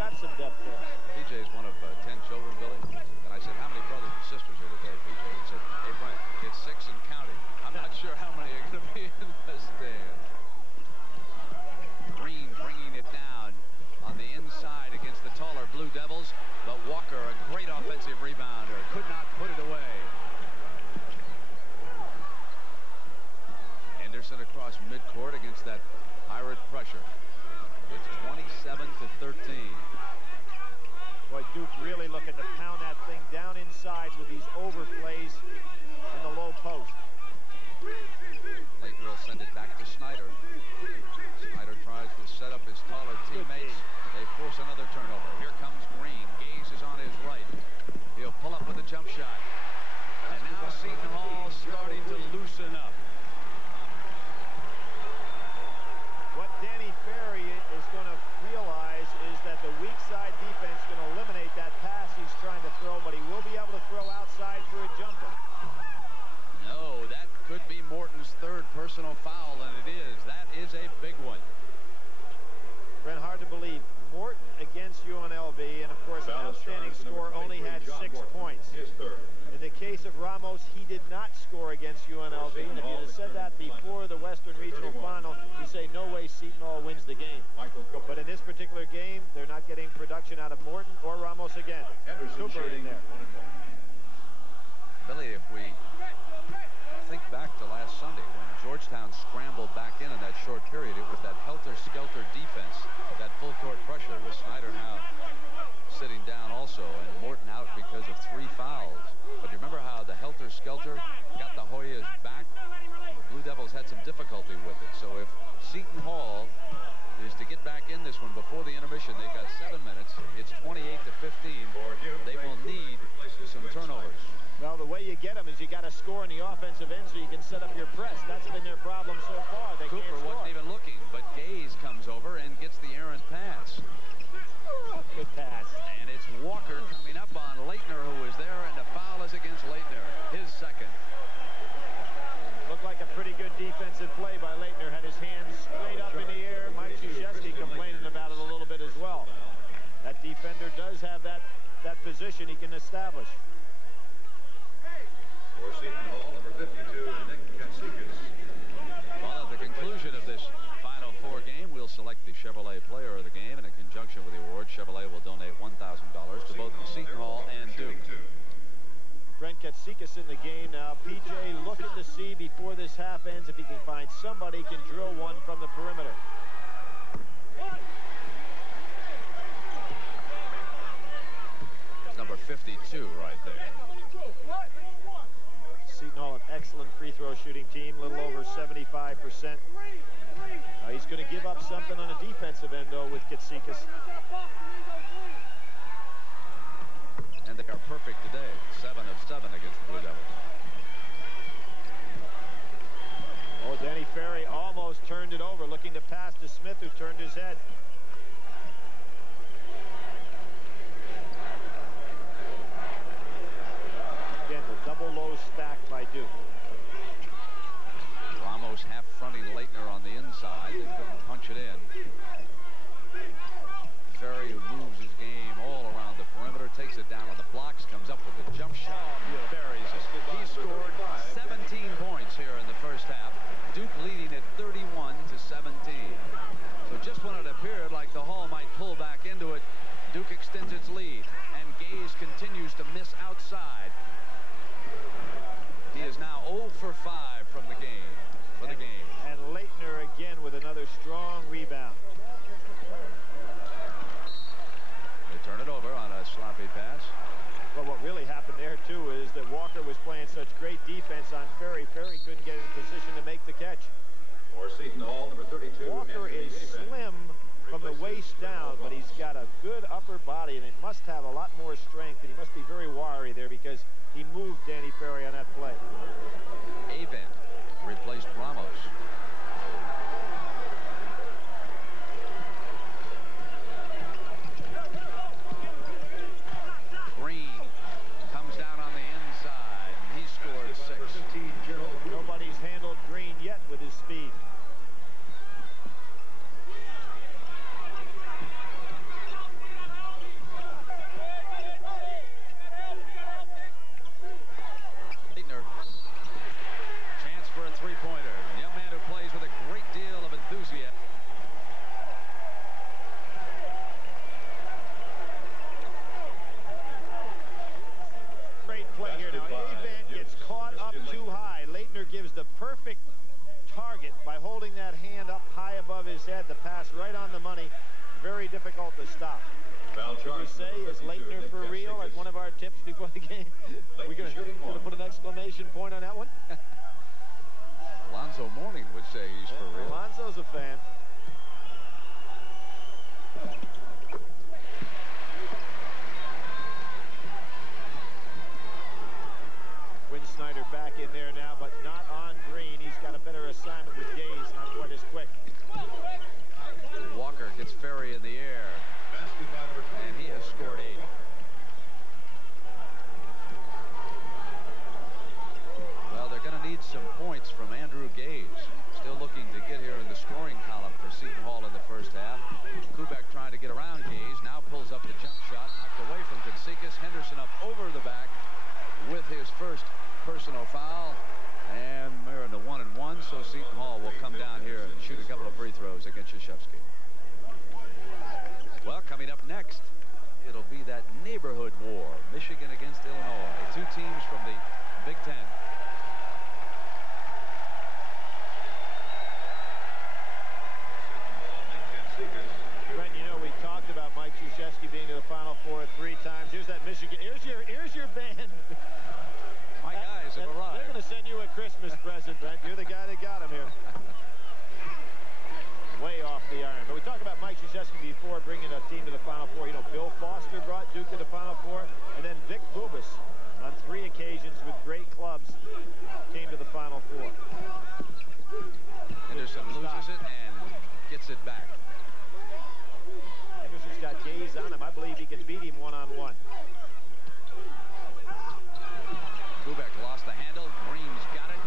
got some depth there. PJ is one of 10 children, Billy. And I said, how many brothers and sisters are today, PJ? He said, hey, Brent, it's 6 and counting. I'm not sure how many are going to be in the stand. Green bringing it down on the inside against the taller Blue Devils. But Walker, a great offensive rebounder, could not put it away. Anderson across midcourt against that Pirate pressure. It's 27-13. Boy, Duke really looking to pound that thing down inside with these overplays in the low post. Layton will send it back to Snyder. Snyder tries to set up his taller teammates. They force another turnover. Here comes Green. Gaze is on his right. He'll pull up with a jump shot. And now Seton Hall starting to loosen up. What Danny Ferry is going to realize is that the weak side defense is going to eliminate that pass he's trying to throw, but he will be able to throw outside for a jumper. No, that could be Morton's third personal foul, and it is. That is a big one. Brent, hard to believe. Morton against UNLV, and of course, an outstanding score, only had 6 points. In the case of Ramos, he did not score against UNLV, and if you had said that before the Western Regional Final, you say no way Seton Hall wins the game. But in this particular game, they're not getting production out of Morton or Ramos again. Cooper in there. Billy, if we think back to last Sunday when Georgetown scrambled back in that short period, it was that helter-skelter defense, that full-court pressure with Snyder now sitting down also, and Morton out because of 3 fouls. But you remember how the helter-skelter got the Hoyas back? The Blue Devils had some difficulty with it. So if Seton Hall is to get back in this one before the intermission, they've got 7 minutes. It's 28-15. They will need some turnovers. Well, the way you get them is you got to score in the offensive end so you can set up your press. That's been their problem so far. They Cooper can't score. Wasn't even looking, but Gaze comes over and gets the errant pass. Good pass. And it's Walker coming up on Leitner, who was there, and the foul is against Leitner, his second. Looked like a pretty good defensive play by Leitner. Had his hands straight up in the air. Mike Krzyzewski complaining about it a little bit as well. That defender does have that position he can establish. For Seton Hall, number 52, Nick Katsikas. Well, at the conclusion of this Final Four game, we'll select the Chevrolet Player of the Game, and in conjunction with the award, Chevrolet will donate $1,000 to both Seton Hall and Duke. Brent Katsikas in the game now. PJ looking to see before this half ends if he can find somebody can drill one from the perimeter. It's number 52 right there. Seton Hall, an excellent free throw shooting team, a little over 75%. He's going to give up something on a defensive end, though, with Katsikas. And they are perfect today. 7 of 7 against the Blue Devils. Oh, Danny Ferry almost turned it over, looking to pass to Smith, who turned his head. Again, the double low stack by Duke. Ramos half-fronting Leitner on the inside. They couldn't punch it in. Ferry, who moves his game all around the perimeter, takes it down on the blocks, comes up with a jump shot, buries it. He scored 17 points here in the first half. Duke leading at 31-17. So just when it appeared like the Hall might pull back into it, Duke extends its lead, and Gaze continues to miss outside. He is now 0 for 5 from the game. And Leitner again with another strong rebound. They turn it over on a sloppy pass. But what really happened there, too, is that Walker was playing such great defense on Ferry. Ferry couldn't get in position to make the catch. For Seton Hall, number 32. Walker is slim from the waist down, but he's got a good upper body, and it must have a lot more strength, and he must be very wiry there because he moved Danny Ferry on that play. Avent replaced Ramos. Green comes down on the inside, and he scored 6. Nobody's handled Green yet with his speed. difficult to stop. Foul Should we charge say, number is 52, Leitner Nick for real at Katsikas. one of our tips before the game? We're going to put an exclamation point on that one. Alonzo Mourning would say he's for real. Alonzo's a fan. Quinn Snyder back in there now, but not on Green. He's got a better assignment with Gaze, not quite as quick. Walker gets Ferry in the air, and he has scored 8. Well, they're going to need some points from Andrew Gaze. Still looking to get here in the scoring column for Seton Hall in the first half. Kubek trying to get around Gaze. Now pulls up the jump shot. Knocked away from Katsikas. Henderson up over the back with his first personal foul. And we're in the 1-1, so Seton Hall will come down here and shoot a couple of free throws against Krzyzewski. Well, coming up next, it'll be that neighborhood war. Michigan against Illinois. 2 teams from the Big Ten. Brent, you know, we talked about Mike Krzyzewski being to the Final Four 3 times. Here's that Michigan. Here's your band. My guys have arrived. They're going to send you a Christmas present, Brent. You're the guy that got him here. Way off the iron. But we talked about Mike Krzyzewski before bringing a team to the Final Four. You know, Bill Foster brought Duke to the Final Four, and then Vic Bubas on 3 occasions with great clubs came to the Final Four. Henderson loses it and gets it back. Henderson's got Gaze on him. I believe he can beat him one-on-one. Kubek lost the handle. Green's got it.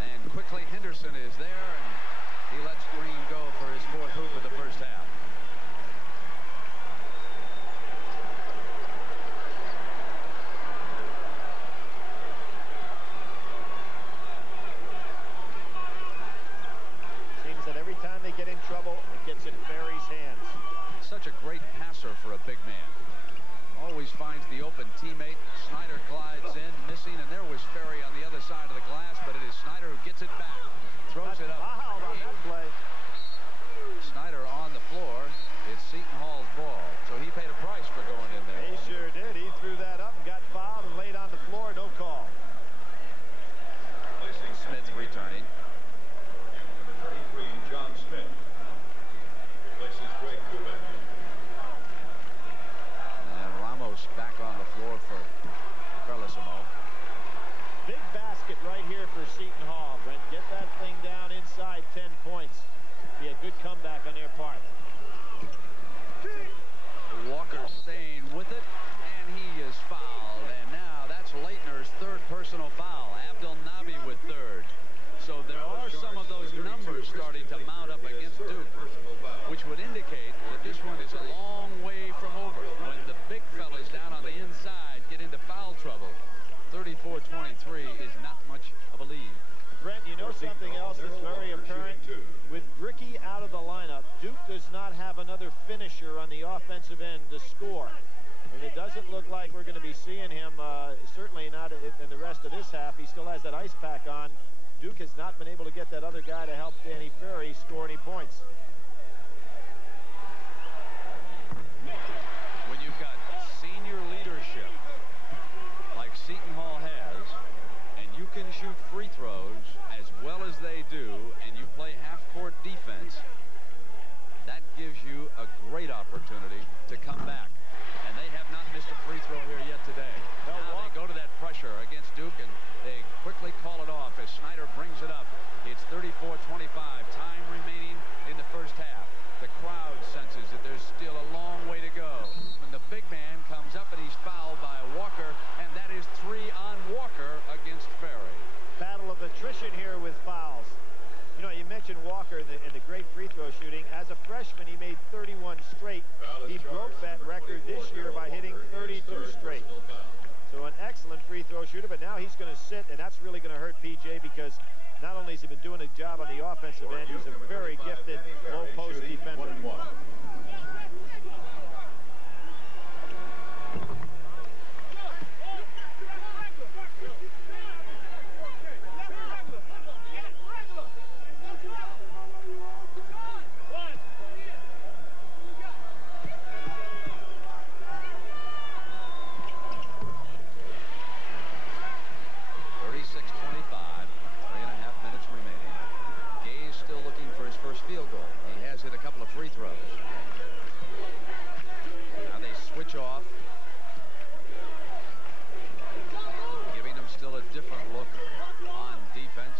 And quickly Henderson is there, and he lets Green go for his 4th hoop of the first half. Seems that every time they get in trouble, it gets in Ferry's hands. Such a great passer for a big man. Always finds the open teammate. Snyder glides in, missing, and there was Ferry on the other side of the glass, but it is Snyder who gets it back. Throws it up. Fouled on that play. Snyder on the floor. It's Seton Hall's ball. So he paid a price for going in there. He sure did. He threw that up and got fouled and laid on the floor. No call. Smith returning. Number 33, John Smith. Replaces Greg Kubek. And Ramos back on the floor for Carlesimo. Big basket right here for Seton Hall, Brent. Get that thing down inside 10 points. Be a good comeback on their part. Walker staying with it, and he is fouled. And now that's Leitner's 3rd personal foul. Abdel Nabi with 3rd. So there are some of those numbers starting to mount up against Duke, which would indicate that this one is a long way from over. When the big fellas down on the inside get into foul trouble, 34-23 is not much of a lead. Brent, you know something else that's very apparent? With Bricky out of the lineup, Duke does not have another finisher on the offensive end to score. And it doesn't look like we're going to be seeing him, certainly not in the rest of this half. He still has that ice pack on. Duke has not been able to get that other guy to help Danny Ferry score any points. When you've got senior leadership like Seton Hall has, and you can shoot free throws as well as they do, and you play half-court defense, that gives you a great opportunity to come back. And they have not missed a free throw here yet today. Now they go to that pressure against Duke, and they quickly call it off as Snyder brings it up. It's 34-25, time remaining in the first half. The crowd senses that there's still a long way to go. When the big man comes up and he's fouled by Walker, and that is 3 on Walker against Ferry. Battle of attrition here with fouls. You know, you mentioned Walker in the great free throw shooting. As a freshman, he made 31 straight. He broke that record this year by hitting 32 straight. So an excellent free throw shooter, but now he's going to sit, and that's really going to hurt PJ because not only has he been doing a job on the offensive end, he's a very gifted low-post defender. switch off. Giving them still a different look on defense.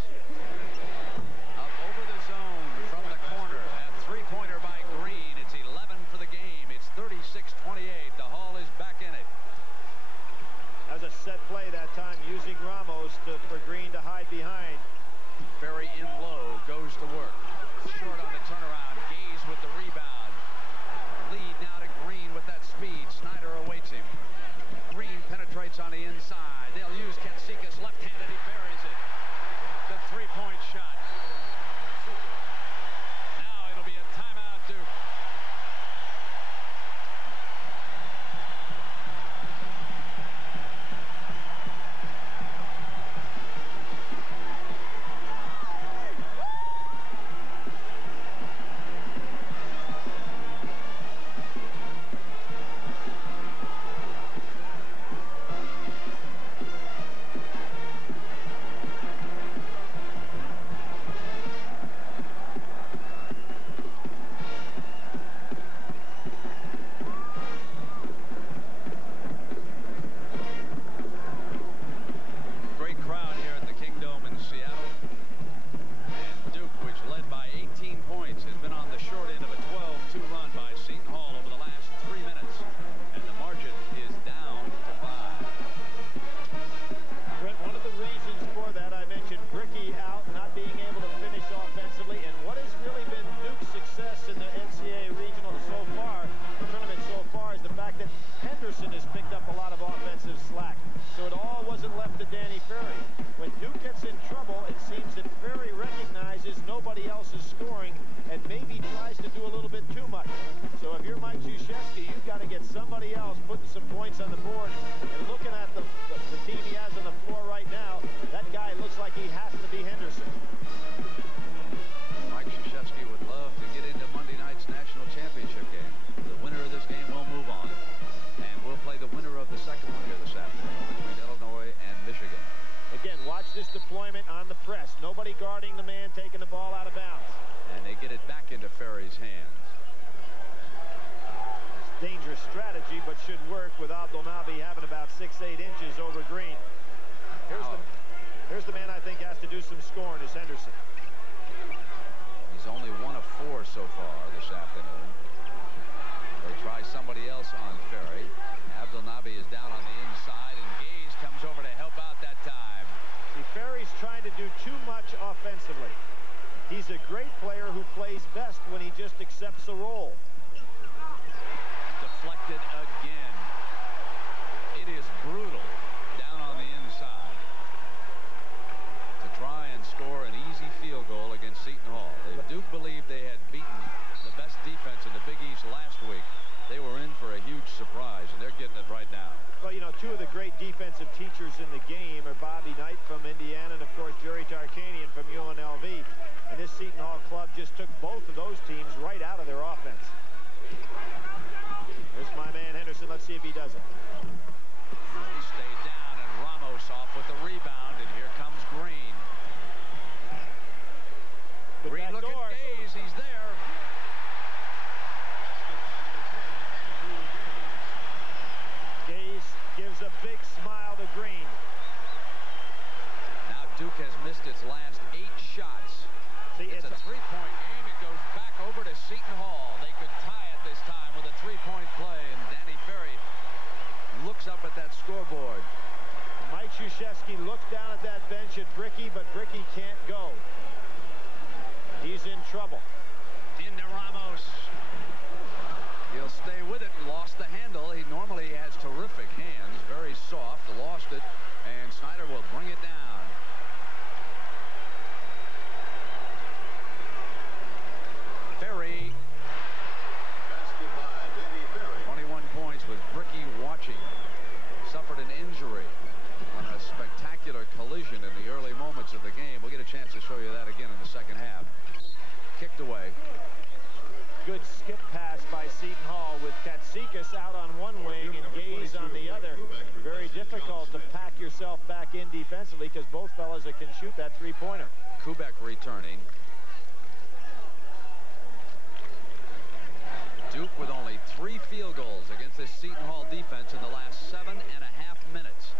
Up over the zone from the corner. A three-pointer by Green. It's 11 for the game. It's 36-28. The Hall is back in it. That was a set play that time, using Ramos for Green to hide behind. Ferry in low, goes to work. Short on the turnaround. Gaze with the rebound. Lead now to Green with that speed. Snyder awaits him. Green penetrates on the inside. They'll use Katsikas left-handed. He buries it. The three-point shot. Now it'll be a timeout, Duke. Seton Hall defense in the last 7.5 minutes.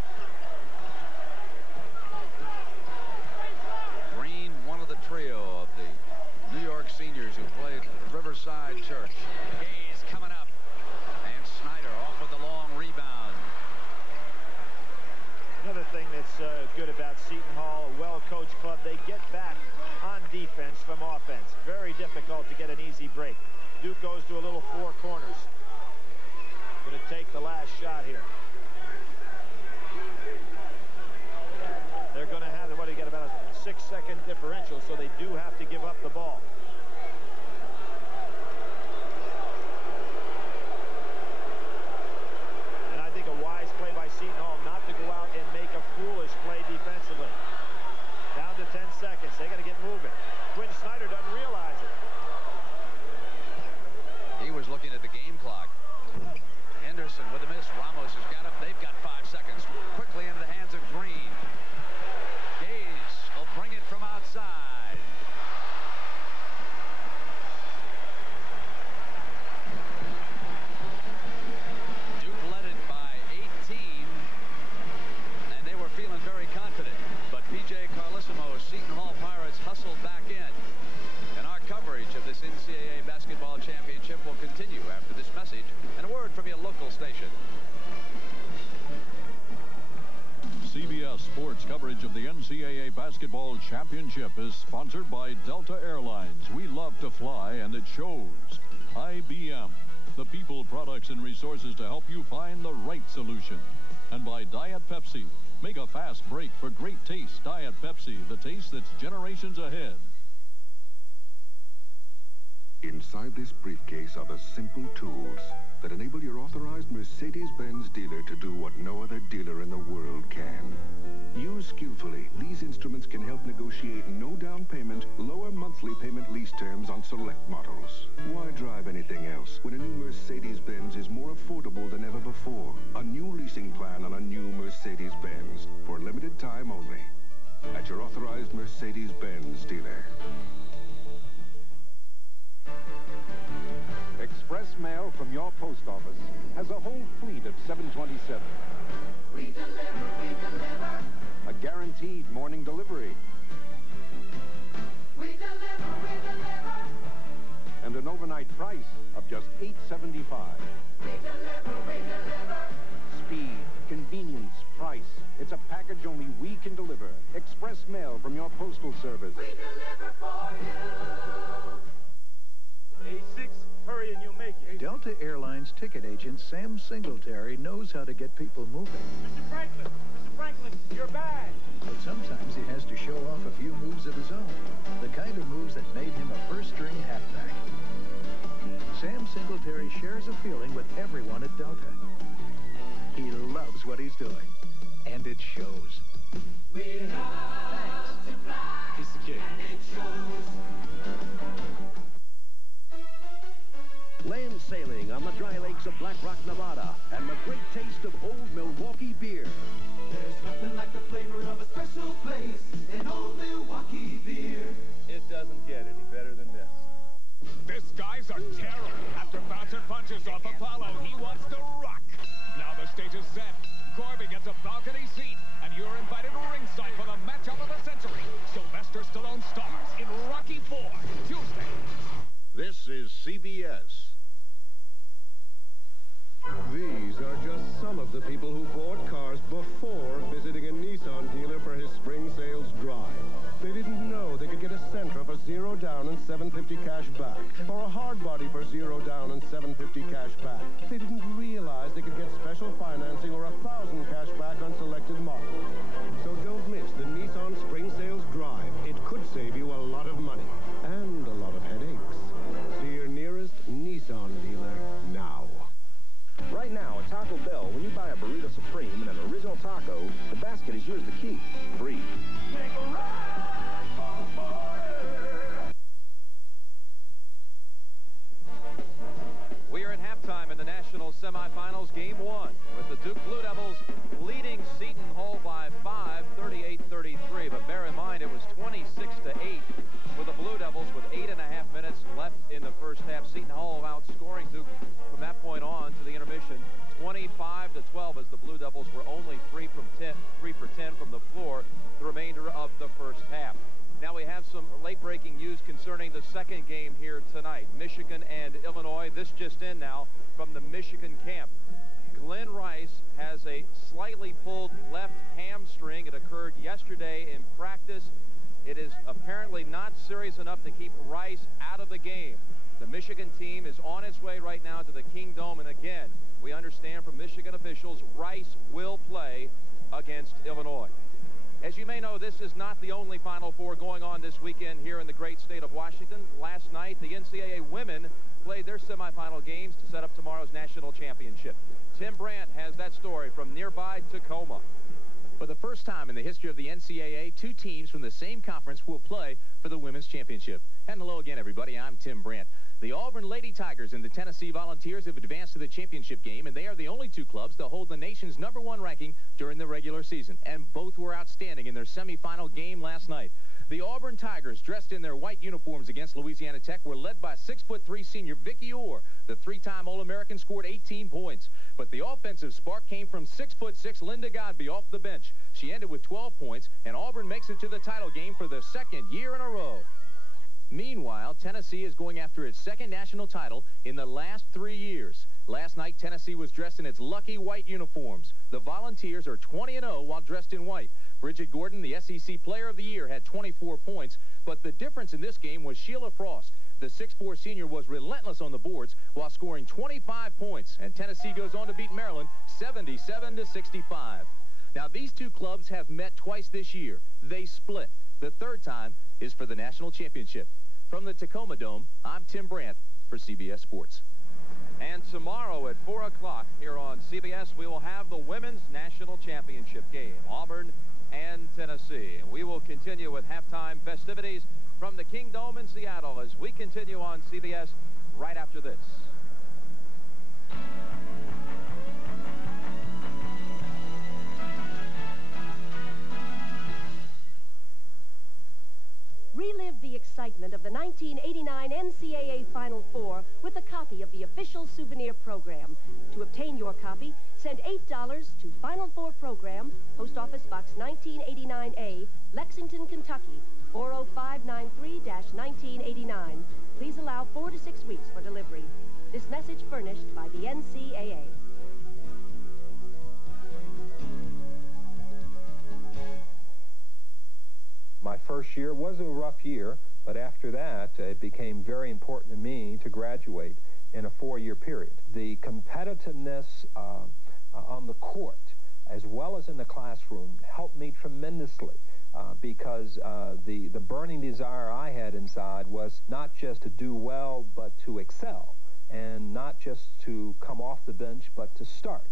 Green, one of the trio of the New York seniors who played Riverside Church. Hayes coming up. And Snyder off with the long rebound. Another thing that's good about Seton Hall, a well-coached club, they get back on defense from offense. Very difficult to get an easy break. Duke goes to a little four corners. Going to take the last shot here. They're going to have, what do you get, about a 6-second differential, so they do have to give up the ball. And I think a wise play by Seton Hall not to go out and make a foolish play defensively. Down to 10 seconds. They got to get moving. Quinn Snyder doesn't realize it. He was looking at the game clock. Henderson with a miss. Ramos has got it. They've got 5 seconds. Quickly into the hands of Green. Hayes will bring it from outside. Duke led it by 18, and they were feeling very confident. But P.J. Carlissimo's Seton Hall Pirates hustled back in. And our coverage of this NCAA basketball championship will continue after this message and a word from your local station. CBS Sports coverage of the NCAA Basketball Championship is sponsored by Delta Airlines. We love to fly, and it shows. IBM, the people, products, and resources to help you find the right solution. And by Diet Pepsi. Make a fast break for great taste. Diet Pepsi, the taste that's generations ahead. Inside this briefcase are the simple tools that enable your authorized Mercedes-Benz dealer to do what no other dealer in the world can. Used skillfully, these instruments can help negotiate no down payment, lower monthly payment lease terms on select models. Why drive anything else when a new Mercedes-Benz is more affordable than ever before? A new leasing plan on a new Mercedes-Benz for a limited time only at your authorized Mercedes-Benz dealer. Express mail from your post office has a whole fleet of 727. We deliver. A guaranteed morning delivery. We deliver. And an overnight price of just $8.75. We deliver. Speed, convenience, price. It's a package only we can deliver. Express mail from your postal service. We deliver for you. A6, hurry and you'll make it. Delta Airlines ticket agent Sam Singletary knows how to get people moving. Mr. Franklin, your bag. But sometimes he has to show off a few moves of his own. The kind of moves that made him a first-string halfback. Sam Singletary shares a feeling with everyone at Delta. He loves what he's doing. And it shows. We love to fly. He's the kid. And it shows. Land sailing on the dry lakes of Black Rock, Nevada, and the great taste of old Milwaukee beer. There's nothing like the flavor of a special place in old Milwaukee beer. It doesn't get any better than this. This guy's a terror. After bouncing punches off Apollo, he wants to rock. Now the stage is set. Corby gets a balcony seat, and you're invited ringside for the matchup of the century. Sylvester Stallone stars in Rocky IV, Tuesday. This is CBS. These are just some of the people who bought cars before visiting a Nissan dealer for his spring sales drive. They didn't know they could get a Sentra for 0 down and $750 cash back, or a hard body for 0 down and $750 cash back. They didn't realize they could get special financing or $1,000 cash back on selected models. So don't miss the Nissan spring sales drive. It could save you a lot of money and a lot of headaches. See your nearest Nissan dealer now. Right now at Taco Bell, when you buy a Burrito Supreme and an original taco, the basket is yours to keep. Free. Make a run for the border. We are at halftime in the national semifinals, game 1, with the Duke Blue Devils leading Seton Hall by 5, 38-33. But bear in mind, it was 26-8 for the Blue Devils with 8.5 minutes left in the first half. Seton Hall outscoring Duke from that point on to the intermission, 5-12 as the Blue Devils were only 3 for 10 from the floor the remainder of the first half. Now we have some late-breaking news concerning the second game here tonight. Michigan and Illinois. This just in now from the Michigan camp. Glenn Rice has a slightly pulled left hamstring. It occurred yesterday in practice. It is apparently not serious enough to keep Rice out of the game. The Michigan team is on its way right now to the King Dome, and again, we understand from Michigan officials, Rice will play against Illinois. As you may know, this is not the only Final Four going on this weekend here in the great state of Washington. Last night, the NCAA women played their semifinal games to set up tomorrow's national championship. Tim Brandt has that story from nearby Tacoma. For the first time in the history of the NCAA, 2 teams from the same conference will play for the women's championship. And hello again, everybody. I'm Tim Brandt. The Auburn Lady Tigers and the Tennessee Volunteers have advanced to the championship game, and they are the only 2 clubs to hold the nation's '1 ranking during the regular season. And both were outstanding in their semifinal game last night. The Auburn Tigers, dressed in their white uniforms against Louisiana Tech, were led by 6'3" senior Vicki Orr. The 3-time All-American scored 18 points. But the offensive spark came from 6'6" Linda Godby off the bench. She ended with 12 points, and Auburn makes it to the title game for the 2nd year in a row. Meanwhile, Tennessee is going after its 2nd national title in the last 3 years. Last night, Tennessee was dressed in its lucky white uniforms. The Volunteers are 20-0 while dressed in white. Bridget Gordon, the SEC Player of the Year, had 24 points, but the difference in this game was Sheila Frost. The 6'4" senior was relentless on the boards while scoring 25 points, and Tennessee goes on to beat Maryland 77-65. Now, these 2 clubs have met twice this year. They split. The 3rd time is for the national championship. From the Tacoma Dome, I'm Tim Brandt for CBS Sports. And tomorrow at 4 o'clock here on CBS, we will have the women's national championship game, Auburn and Tennessee. And we will continue with halftime festivities from the King Dome in Seattle as we continue on CBS right after this. Relive the excitement of the 1989 NCAA Final Four with a copy of the official souvenir program. To obtain your copy, send $8 to Final Four Program, Post Office Box 1989A, Lexington, Kentucky, 40593-1989. Please allow 4 to 6 weeks for delivery. This message furnished by the NCAA. My first year was a rough year, but after that, it became very important to me to graduate in a 4-year period. The competitiveness on the court, as well as in the classroom, helped me tremendously because the burning desire I had inside was not just to do well, but to excel, and not just to come off the bench, but to start.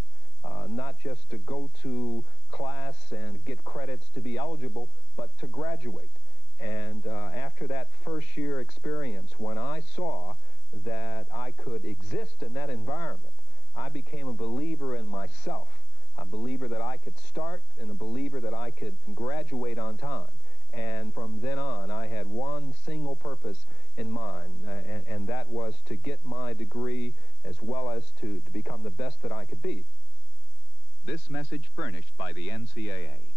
Not just to go to class and get credits to be eligible, but to graduate. And after that first year experience, when I saw that I could exist in that environment, I became a believer in myself, a believer that I could start, and a believer that I could graduate on time. And from then on, I had one single purpose in mind, and that was to get my degree as well as to become the best that I could be. This message furnished by the NCAA.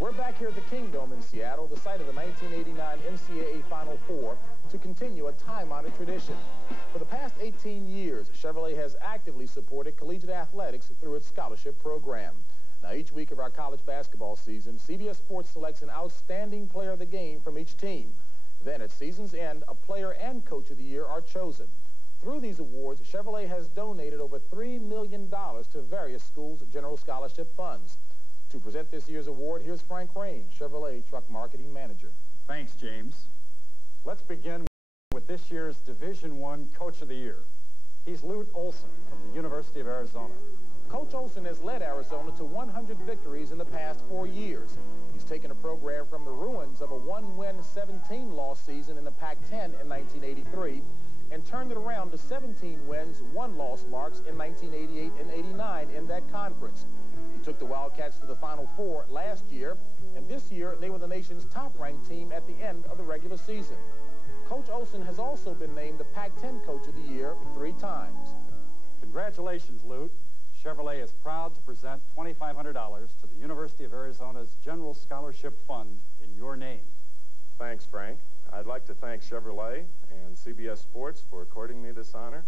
We're back here at the King Dome in Seattle, the site of the 1989 NCAA Final Four, to continue a time-honored tradition. For the past 18 years, Chevrolet has actively supported collegiate athletics through its scholarship program. Now, each week of our college basketball season, CBS Sports selects an outstanding player of the game from each team. Then, at season's end, a player and coach of the year are chosen. Through these awards, Chevrolet has donated over $3 million to various schools' general scholarship funds. To present this year's award, here's Frank Rain, Chevrolet Truck Marketing Manager. Thanks, James. Let's begin with this year's Division I Coach of the Year. He's Lute Olson from the University of Arizona. Coach Olson has led Arizona to 100 victories in the past 4 years. He's taken a program from the ruins of a 1-win, 17-loss season in the Pac-10 in 1983 and turned it around to 17 wins, 1 loss marks in 1988 and 89 in that conference. He took the Wildcats to the Final Four last year, and this year they were the nation's top-ranked team at the end of the regular season. Coach Olson has also been named the Pac-10 Coach of the Year 3 times. Congratulations, Lute. Chevrolet is proud to present $2,500 to the University of Arizona's General Scholarship Fund in your name. Thanks, Frank. I'd like to thank Chevrolet and CBS Sports for according me this honor.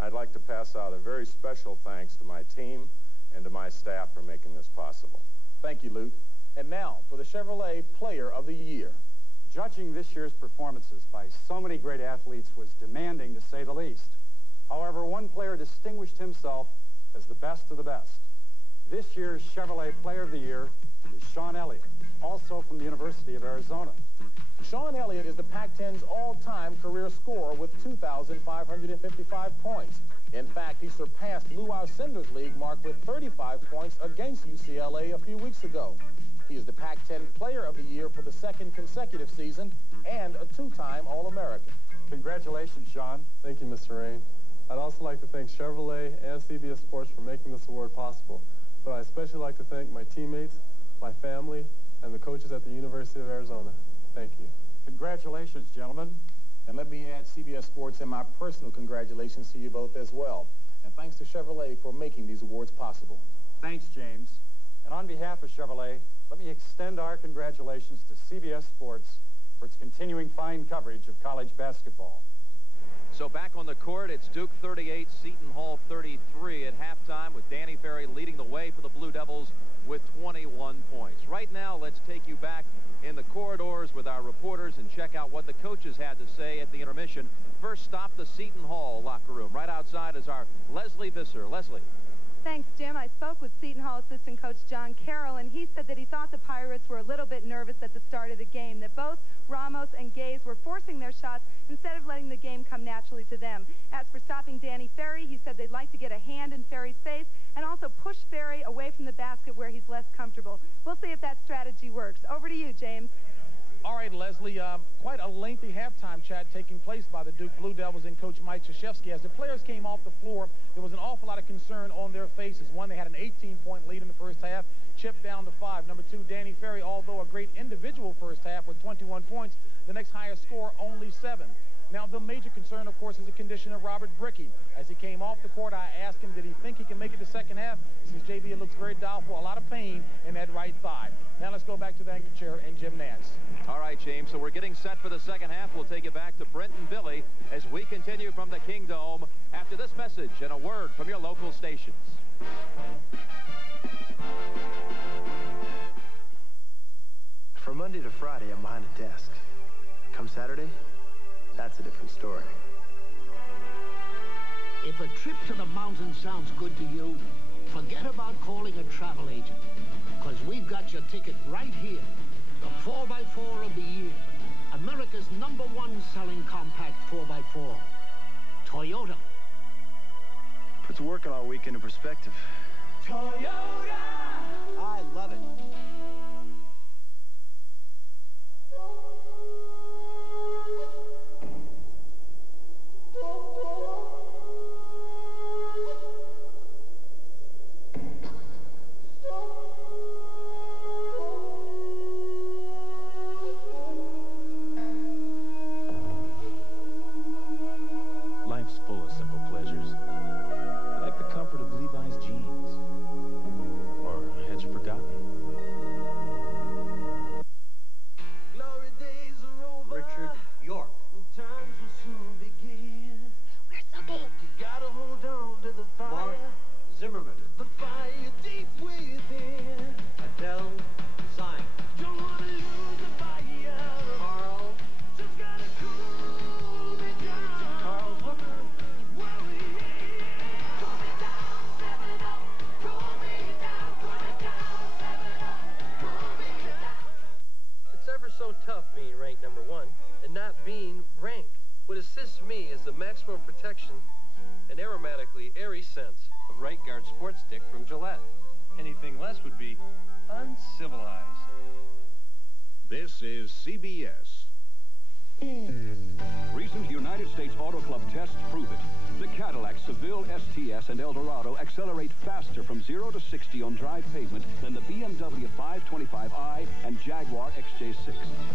I'd like to pass out a very special thanks to my team and to my staff for making this possible. Thank you, Lute. And now for the Chevrolet Player of the Year. Judging this year's performances by so many great athletes was demanding, to say the least. However, one player distinguished himself as the best of the best. This year's Chevrolet Player of the Year is Sean Elliott, also from the University of Arizona. Sean Elliott is the Pac-10's all-time career scorer with 2,555 points. In fact, he surpassed Lou Alcindor's league mark with 35 points against UCLA a few weeks ago. He is the Pac-10 Player of the Year for the 2nd consecutive season and a 2-time All-American. Congratulations, Sean. Thank you, Mr. Rain. I'd also like to thank Chevrolet and CBS Sports for making this award possible. But I'd especially like to thank my teammates, my family, and the coaches at the University of Arizona. Thank you. Congratulations, gentlemen. And let me add CBS Sports and my personal congratulations to you both as well. And thanks to Chevrolet for making these awards possible. Thanks, James. And on behalf of Chevrolet, let me extend our congratulations to CBS Sports for its continuing fine coverage of college basketball. So back on the court, it's Duke 38, Seton Hall 33 at halftime, with Danny Ferry leading the way for the Blue Devils with 21 points. Right now, let's take you back in the corridors with our reporters and check out what the coaches had to say at the intermission. First stop, the Seton Hall locker room. Right outside is our Leslie Visser. Leslie. Thanks, Jim. I spoke with Seton Hall assistant coach John Carroll, and he said that he thought the Pirates were a little bit nervous at the start of the game, that both Ramos and Gaze were forcing their shots instead of letting the game come naturally to them. As for stopping Danny Ferry, he said they'd like to get a hand in Ferry's face and also push Ferry away from the basket where he's less comfortable. We'll see if that strategy works. Over to you, James. All right, Leslie, quite a lengthy halftime chat taking place by the Duke Blue Devils and Coach Mike Krzyzewski. As the players came off the floor, there was an awful lot of concern on their faces. One, they had an 18-point lead in the first half, chipped down to 5. Number 2, Danny Ferry, although a great individual first half with 21 points, the next highest score, only 7. Now, the major concern, of course, is the condition of Robert Brickey. As he came off the court, I asked him, did he think he can make it the second half? Since JB, it looks very doubtful. A lot of pain in that right thigh. Now let's go back to the anchor chair and Jim Nance. All right, James, so we're getting set for the second half. We'll take it back to Brent and Billy as we continue from the King Dome after this message and a word from your local stations. From Monday to Friday, I'm behind a desk. Come Saturday, that's a different story. If a trip to the mountains sounds good to you, forget about calling a travel agent, because we've got your ticket right here. The 4x4 of the year. America's #1 selling compact 4x4. Toyota. Puts working all week into perspective. Toyota! I love it. Life's full of simple pleasures, like the comfort of Levi's jeans. Or had you forgotten? Richard York. Times will soon begin. Where's Sophie? You gotta hold on to the fire. Mark Zimmerman. The fire deep within. Adele Zion. Don't wanna lose the fire. Carl. Just gotta cool me down. Carl Hooker. Cool me down, 7-up. Cool me down, cool me down, 7-up. Cool me down. It's ever so tough being ranked #1 and not being ranked. What assists me is the maximum protection and aromatically airy scents of Right Guard Sports Stick from Gillette. Anything less would be uncivilized. This is CBS. Recent United States Auto Club tests prove it. The Cadillac Seville, STS, and Eldorado accelerate faster from 0 to 60 on dry pavement than the BMW 525i and Jaguar XJ6.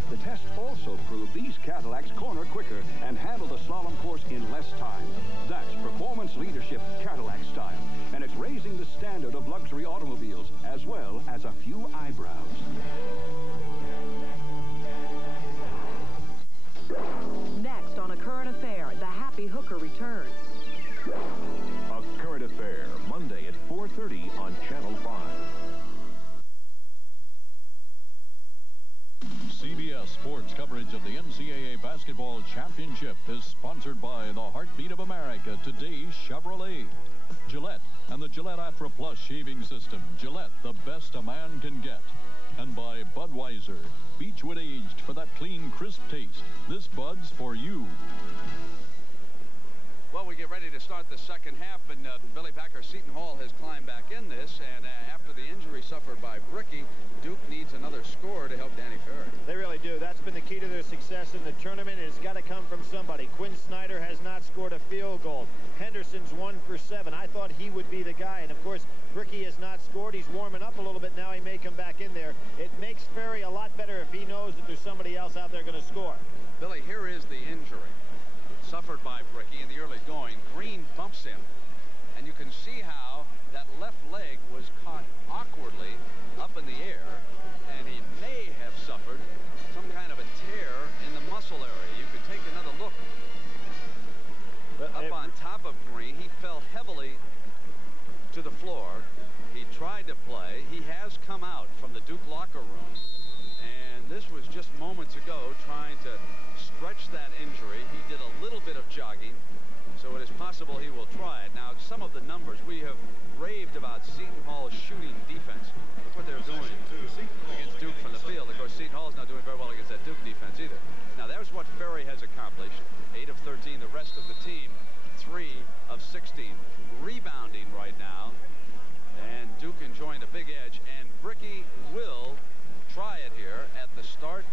The tests also prove these Cadillacs corner quicker and handle the slalom course in less time. That's performance leadership Cadillac style, and it's raising the standard of luxury automobiles as well as a few eyebrows. Next on A Current Affair, the Happy Hooker returns. A Current Affair, Monday at 4:30 on Channel 5. CBS Sports coverage of the NCAA Basketball Championship is sponsored by the Heartbeat of America, today's Chevrolet. Gillette and the Gillette Atra Plus shaving system. Gillette, the best a man can get. And by Budweiser, Beechwood aged for that clean, crisp taste. This Bud's for you. Well, we get ready to start the second half, and Billy Packer, Seton Hall has climbed back in this, and after the injury suffered by Bricky, Duke needs another scorer to help Danny Ferry. They really do. That's been the key to their success in the tournament. It's got to come from somebody. Quinn Snyder has not scored a field goal. Henderson's 1 for 7. I thought he would be the guy, and of course, Bricky has not scored. He's warming up a little bit now. He may come back in there. It makes Ferry a lot better if he knows that there's somebody else out there going to score. Billy, here is the injury suffered by Bricky in the early going. Green bumps him, and you can see how that left leg was caught awkwardly up in the air, and he may have suffered some kind of a tear in the muscle area. You can take another look. Up on top of Green, he fell heavily to the floor. He tried to play. He has come out from the Duke locker room, and this was just moments ago trying to stretch that injury. He did a little bit of jogging, so it is possible he will try it. Now, some of the numbers, we have raved about Seton Hall's shooting defense. Look what they're doing against Duke from the field. Of course, Seton Hall's not doing very well against that Duke defense either. Now, there's what Ferry has accomplished. 8 of 13. The rest of the team, 3 of 16. Rebounding right now, and Duke enjoying a big edge. And Bricky will try it here at the start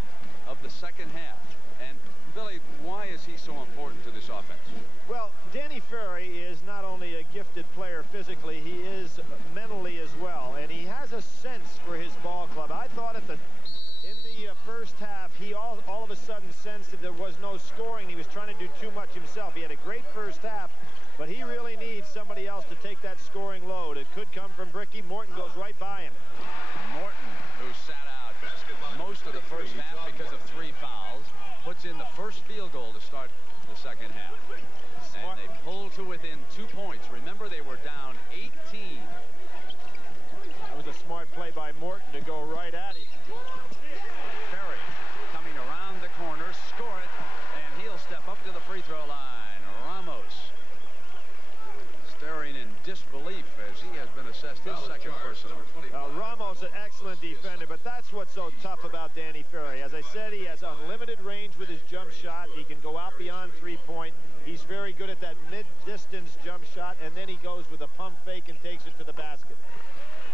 of the second half. And Billy, why is he so important to this offense? Well, Danny Ferry is not only a gifted player physically, he is mentally as well, and he has a sense for his ball club. I thought in the first half, he all of a sudden sensed that there was no scoring. He was trying to do too much himself. He had a great first half, but he really needs somebody else to take that scoring load. It could come from Bricky. Morton goes right by him. Morton, who sat out most of the first half because of 3 fouls, puts in the first field goal to start the second half. And they pull to within 2 points. Remember, they were down 18. That was a smart play by Morton to go right at him. Ferry coming around the corner, score it, and he'll step up to the free throw line. Ramos staring in disbelief as he has been assessed his second personal. Ramos, an excellent defender, but that's what's so tough about Danny Ferry. As I said, he has unlimited range with his jump shot. He can go out beyond 3-point. He's very good at that mid-distance jump shot, and then he goes with a pump fake and takes it to the basket.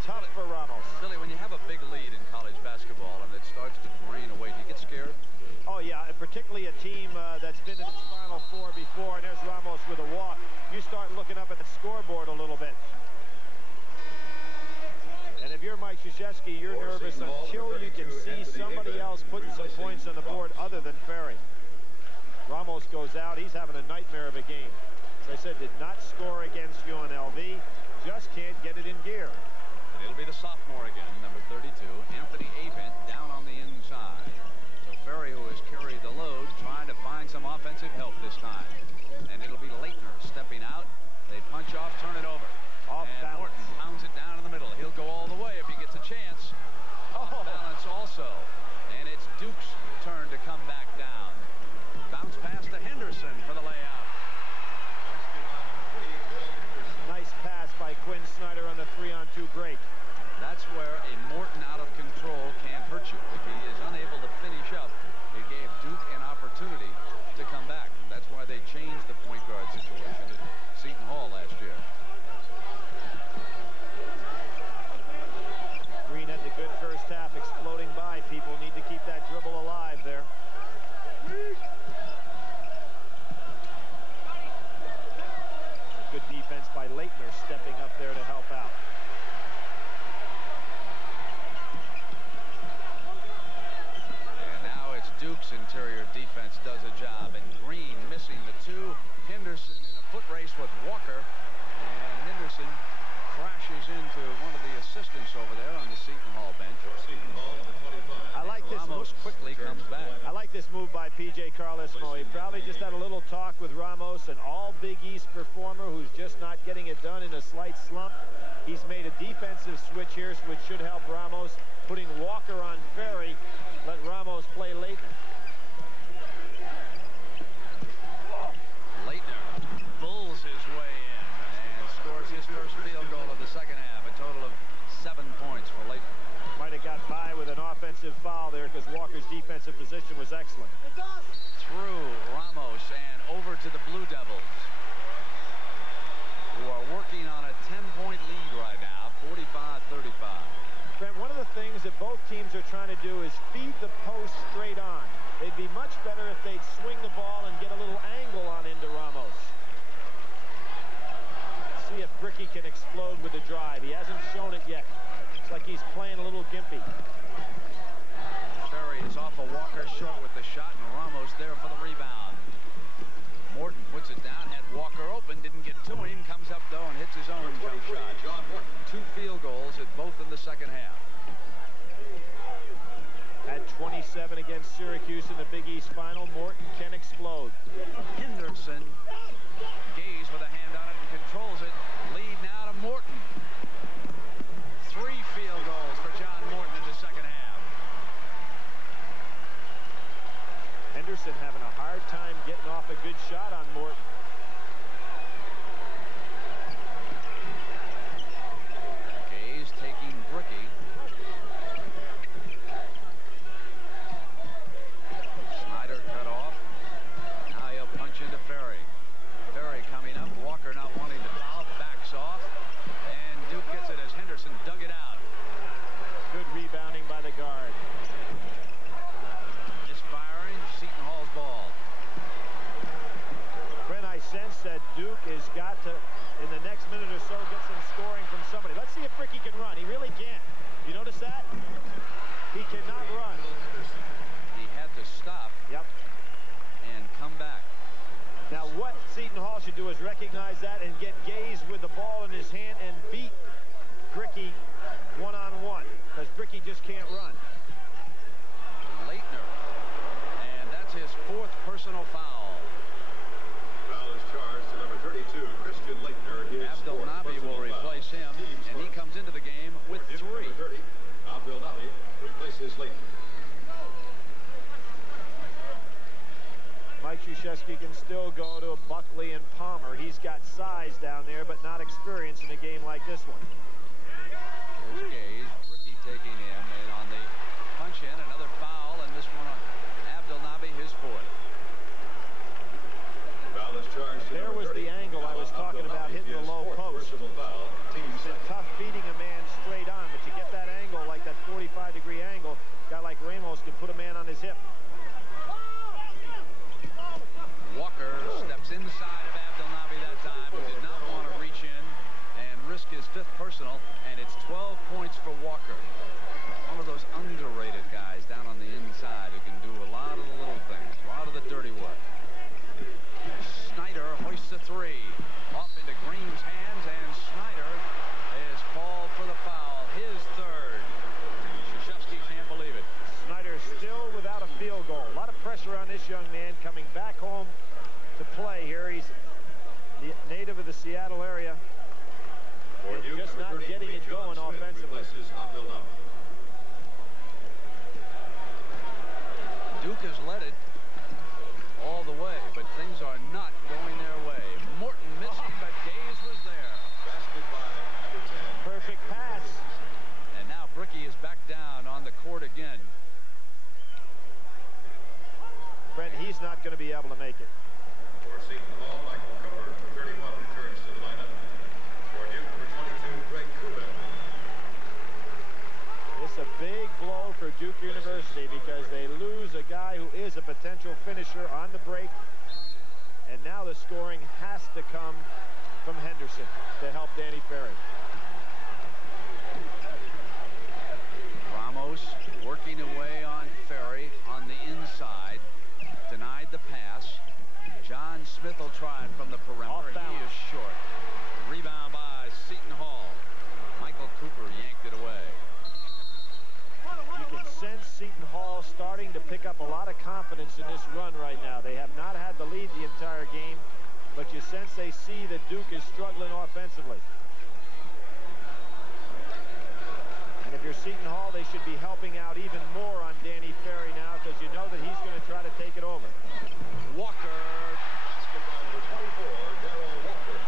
Tough for Ramos. Billy, when you have a big lead in college basketball and it starts to drain away, do you get scared? Oh, yeah, and particularly a team that's been in its Final Four before, and there's Ramos with a walk. You start looking up at the scoreboard a little bit. And if you're Mike Krzyzewski, you're nervous until you can see somebody else putting some points on the board other than Ferry. Ramos goes out. He's having a nightmare of a game. As I said, did not score against UNLV. Just can't get it in gear. And it'll be the sophomore again, number 32, Anthony Avent, down on the inside. So Ferry, who has carried the load, trying to find some offensive help this time. And it'll be Leitner stepping out. They punch off, turn it over. And Morton pounds it down in the middle. He'll go all the way if he gets a chance. Off balance also. And it's Duke's turn to come back down. Bounce pass to Henderson for the layout. Nice pass by Quinn Snyder on the 3-on-2 break. That's where a Morton out of control can hurt you. If he is unable to finish up, it gave Duke an opportunity to come back. That's why they changed the point guard situation at Seton Hall last year. Green had the good first half, exploding by. People need to keep that dribble alive there. stepping up there to help out. And now it's Duke's interior defense does a job, and Green missing the two. Henderson in a foot race with Walker, and Henderson crashes into one of the assistants over there on the Seton Hall bench. I like this Ramos quickly comes back. I like this move by P.J. Carlesimo. He probably just had a little talk with Ramos, an all Big East performer who's just not getting it done in a slight slump. He's made a defensive switch here, which should help Ramos. Putting Walker on Ferry, let Ramos play Leitner. Leitner bulls his way in and scores his first field goal of the second half. A total of 7 points for Leitner. Might have got by with an offensive foul there because Walker's defensive position was excellent. Through Ramos and over to the Blue Devils, who are working on a 10-point lead right now, 45-35. Brent, one of the things that both teams are trying to do is feed the post straight on. They'd be much better if they'd swing the ball and get a little angle on into Ramos. See if Bricky can explode with the drive. He hasn't shown it yet. It's like he's playing a little gimpy. Ferry is off of Walker short with the shot, and Ramos there for the rebound. Morton puts it down, had Walker open, didn't get to him, comes up though and hits his own jump shot. 2 field goals at both in the second half. At 27 against Syracuse in the Big East final, Morton can explode. Henderson, Gaze with a hand on it and controls it. Lead now to Morton. 3 field goals for John Morton in the second half. Henderson having a hard time getting off a good shot on Morton. Gaze taking Bricky. Snyder cut off. Now he'll punch into Ferry. Ferry coming up. Walker not wanting to foul. Backs off. And Duke gets it as Henderson dug it out. Good rebounding by the guard. Misfiring. Seton Hall's ball. Brent, I sense that Duke has got to, in the next minute or so, get some scoring from somebody. Let's see if Ricky can run. He really can't. You notice that? He cannot run. He had to stop. Yep. And come back. Now what Seton Hall should do is recognize that and get Gaze with the ball in his hand and beat Bricky one-on-one, because Bricky just can't run. Leitner. And that's his 4th personal foul. Foul is charged to number 32, Christian Leitner. Abdel Nabi will replace him, and he comes into the game with 3. Number 30, Abdel Nabi replaces Leitner. Mike Krzyzewski can still go to Buckley and Palmer. He's got size down there, but not experience in a game like this one. Here's Gaze, Ricky taking him, and on the punch-in, another foul, and this one on Abdel Nabi, his 4th. Foul is charged to There was the angle I was talking about, hitting the low post. It's been tough feeding a man straight on, but you get that angle, like that 45-degree angle, a guy like Ramos can put a man on his hip. Walker steps inside of Abdel Nabi that time, who did not want to reach in and risk his 5th personal, and it's 12 points for Walker. One of those underrated guys down on the inside who can do a lot of the little things, a lot of the dirty work. Snyder hoists a 3. Off into Green's hands, and Snyder is called for the foul, his 3rd. Krzyzewski can't believe it. Snyder still without a field goal. A lot of pressure on this young man coming back home to play here. He's the native of the Seattle area. And just not getting it going offensively. Duke has led it all the way, but things are not going their way. Morton missing, but Gaze was there. Perfect pass. And now Bricky is back down on the court again. Brent, he's not going to be able to make it. For Seton Hall, Michael Cooper, number 31, returns to the lineup. For Duke, number 22, Greg Kubek. It's a big blow for Duke University because they lose a guy who is a potential finisher on the break. And now the scoring has to come from Henderson to help Danny Ferry. Ramos working away on Ferry on the inside. Denied the pass. John Smith will try it from the perimeter. He is short. Rebound by Seton Hall. Michael Cooper yanked it away. You can sense Seton Hall starting to pick up a lot of confidence in this run right now. They have not had the lead the entire game, but you sense they see that Duke is struggling offensively. And if you're Seton Hall, they should be helping out even more on Danny Ferry now, because you know that he's going to try to take it over. Walker. Basketball number 24, Darrell Walker.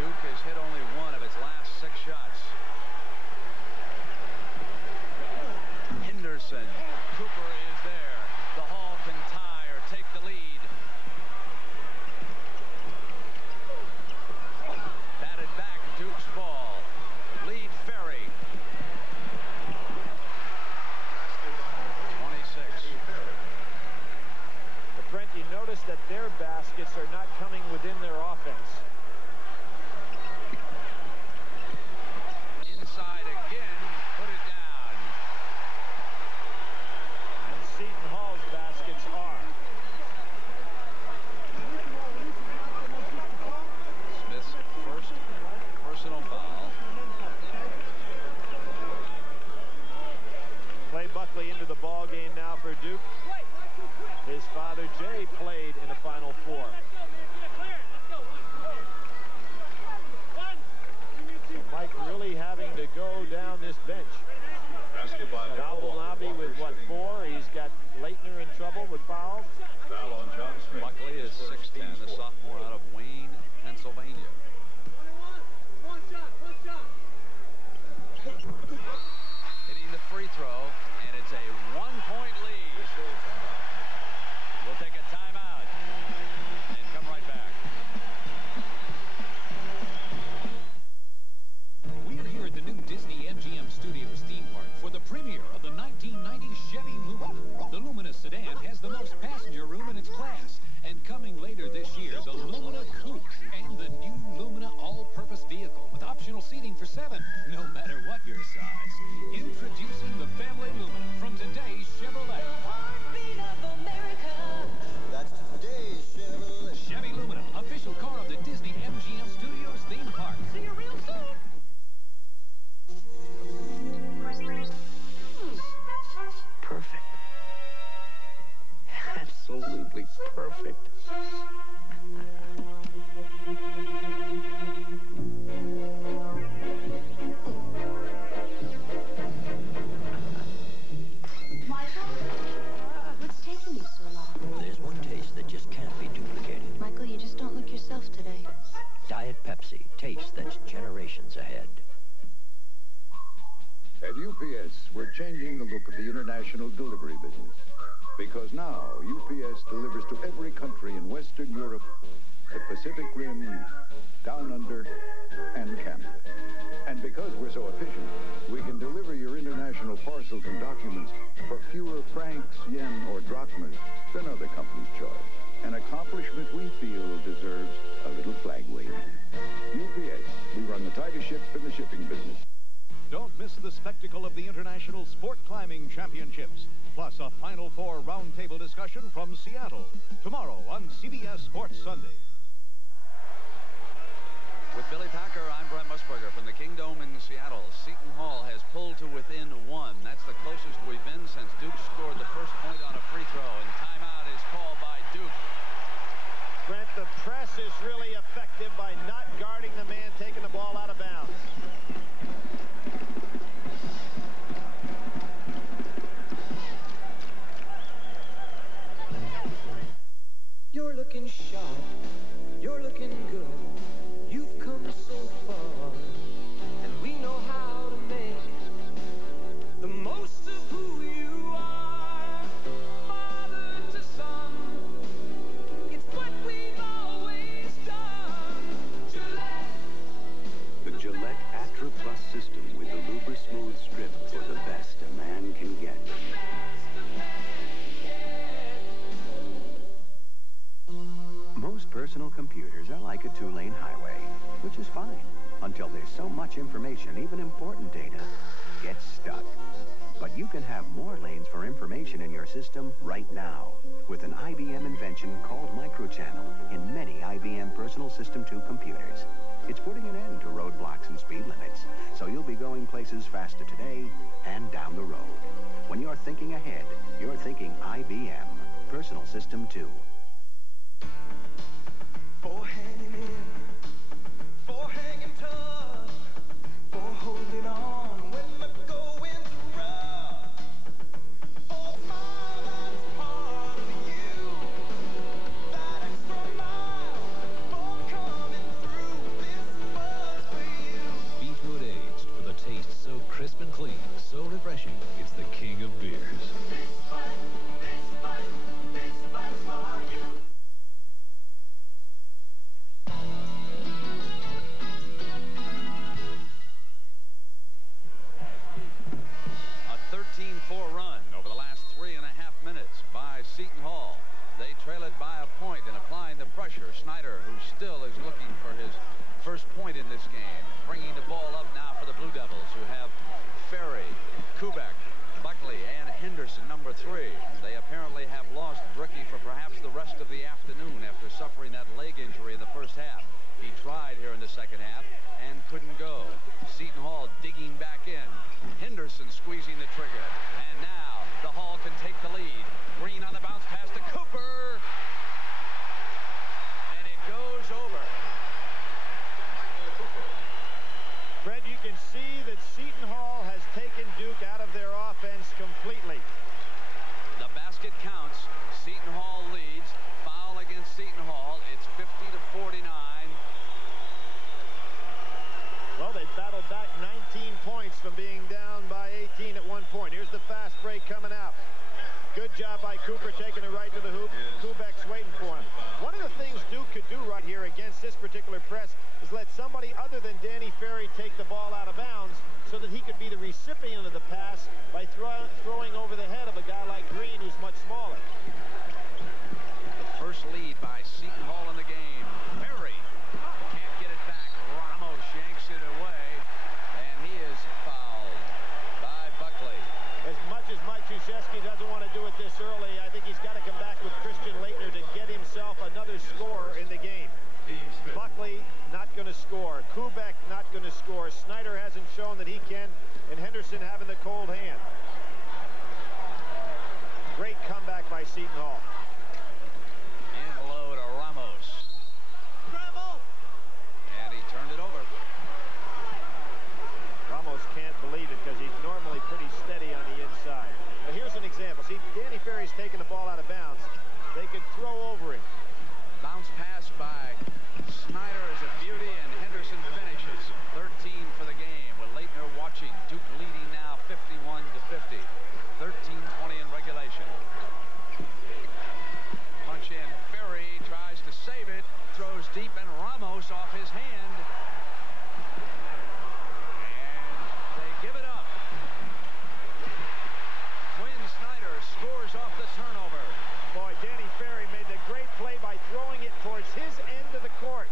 Duke has hit only one of its last 6 shots. Henderson. Cooper is there. The Hall can tie or take the lead. Batted back, Duke's ball. Lead Ferry. 26. But Brent, you notice that their baskets are not coming within their offense. Inside again, put it down. And Seton Hall's baskets are. Smith's first personal foul. Clay Buckley into the ball game now for Duke. His father Jay played in the Final Four. So Mike really having to go down this bench. Al-Nabi with what, 4? He's got Leitner in trouble with fouls. Foul on John Smith. Buckley is 6'10", the sophomore out of Wayne, Pennsylvania. Hitting the free throw, and it's a 1-point lead. We'll take a timeout and come right back. We're here at the new Disney MGM Studios theme park for the premiere of the 1990 Chevy Lumina. The Lumina sedan has the most passenger room in its class. And coming later this year, the Lumina Coupe and the new Lumina all-purpose vehicle with optional seating for 7, no matter what your size. Introducing the family Lumina from today's Chevrolet. That's today's Chevrolet. Chevy Lumina, official car of the Disney MGM Studios theme park. See you real soon. Perfect. Absolutely perfect. What's taking you so long? There's one taste that just can't be duplicated. Michael, you just don't look yourself today. Diet Pepsi. Taste that's generations ahead. At UPS, we're changing the look of the international delivery business. Because now, UPS delivers to every country in Western Europe, the Pacific Rim, Down Under, and Canada. And because we're so efficient, we can deliver your international parcels and documents for fewer francs, yen, or drachmas than other companies charge. An accomplishment we feel deserves a little flag waving. UPS, we run the tightest ship in the shipping business. Don't miss the spectacle of the International Sport Climbing Championships, plus a Final Four roundtable discussion from Seattle, tomorrow on CBS Sports Sunday. With Billy Packer, I'm Brent Musburger from the Kingdome in Seattle. Seton Hall has pulled to within 1. That's the closest we've been since Duke scored the first point on a free throw, and timeout is called by Duke. Brent, the press is really effective by not guarding the man taking the ball out of bounds. You're looking sharp. You're looking good. You've come so far. And we know how to make the most of who you are. Father to son. It's what we've always done. Gillette computers are like a two-lane highway, which is fine until there's so much information, even important data gets stuck. But you can have more lanes for information in your system right now with an IBM invention called microchannel in many IBM Personal System 2 computers. It's putting an end to roadblocks and speed limits, so you'll be going places faster today and down the road. When you're thinking ahead, you're thinking IBM Personal System 2. For hanging in, for hanging tough, for holding on when the going's rough, for a smile that's part of you, that extra mile, for coming through, this was for you. Beechwood aged for the taste so crisp and clean, so refreshing. It's the king of beers. A 13-4 run over the last 3.5 minutes by Seton Hall. They trail it by a point and applying the pressure. Snyder, who still is looking for his first point in this game, bringing the ball up now for the Blue Devils, who have Ferry, Kubek, Buckley, and Henderson, number 3. They apparently have lost Bricky for perhaps the rest of the afternoon after suffering that leg injury in the first half. He tried here in the second half and couldn't go. Seton Hall digging back in. Henderson squeezing the trigger. And now the Hall can take the lead. Green on the bounce pass to Cooper. And it goes over. Fred, you can see that Seton Hall has taken Duke out of their offense completely. The basket counts. Seton Hall leads. Foul against Seton Hall. It's 50-49. Well, they battled back 19 points from being down by 18 at one point. Here's the fast break coming out. Good job by Cooper taking it right to the hoop. Kubek's waiting for him. One of the things Duke could do right here against this particular press is let somebody other than Danny Ferry take the ball out of bounds so that he could be the recipient of the pass by throwing over the head of a guy like Green, who's much smaller. The first lead by Seton Hall in the game. Ferry can't get it back. Ramos yanks it away, and he is fouled by Buckley. As much as Mike Krzyzewski doesn't want to do it this early, I think he's got to come back with Christian Laettner to get himself another score in the game. Buckley not going to score. Kubek not going to score. Snyder hasn't shown that he can, and Henderson having the cold hand. Great comeback by Seton Hall. In low to Ramos. And he turned it over. Ramos can't believe it because he's normally pretty steady on the inside. But here's an example. See, Danny Ferry's taking the ball out of bounds. They could throw over him. Bounce pass by Snyder is a beauty, and Henderson finishes. 13 for the game with Laettner watching. Duke leading now 51-50. 13-20 in regulation. Punch in. Ferry tries to save it. Throws deep, and Ramos off his hand. And they give it up. Quinn Snyder scores off the turnover. Boy, Danny Ferry made the great play by throwing it towards his end of the court,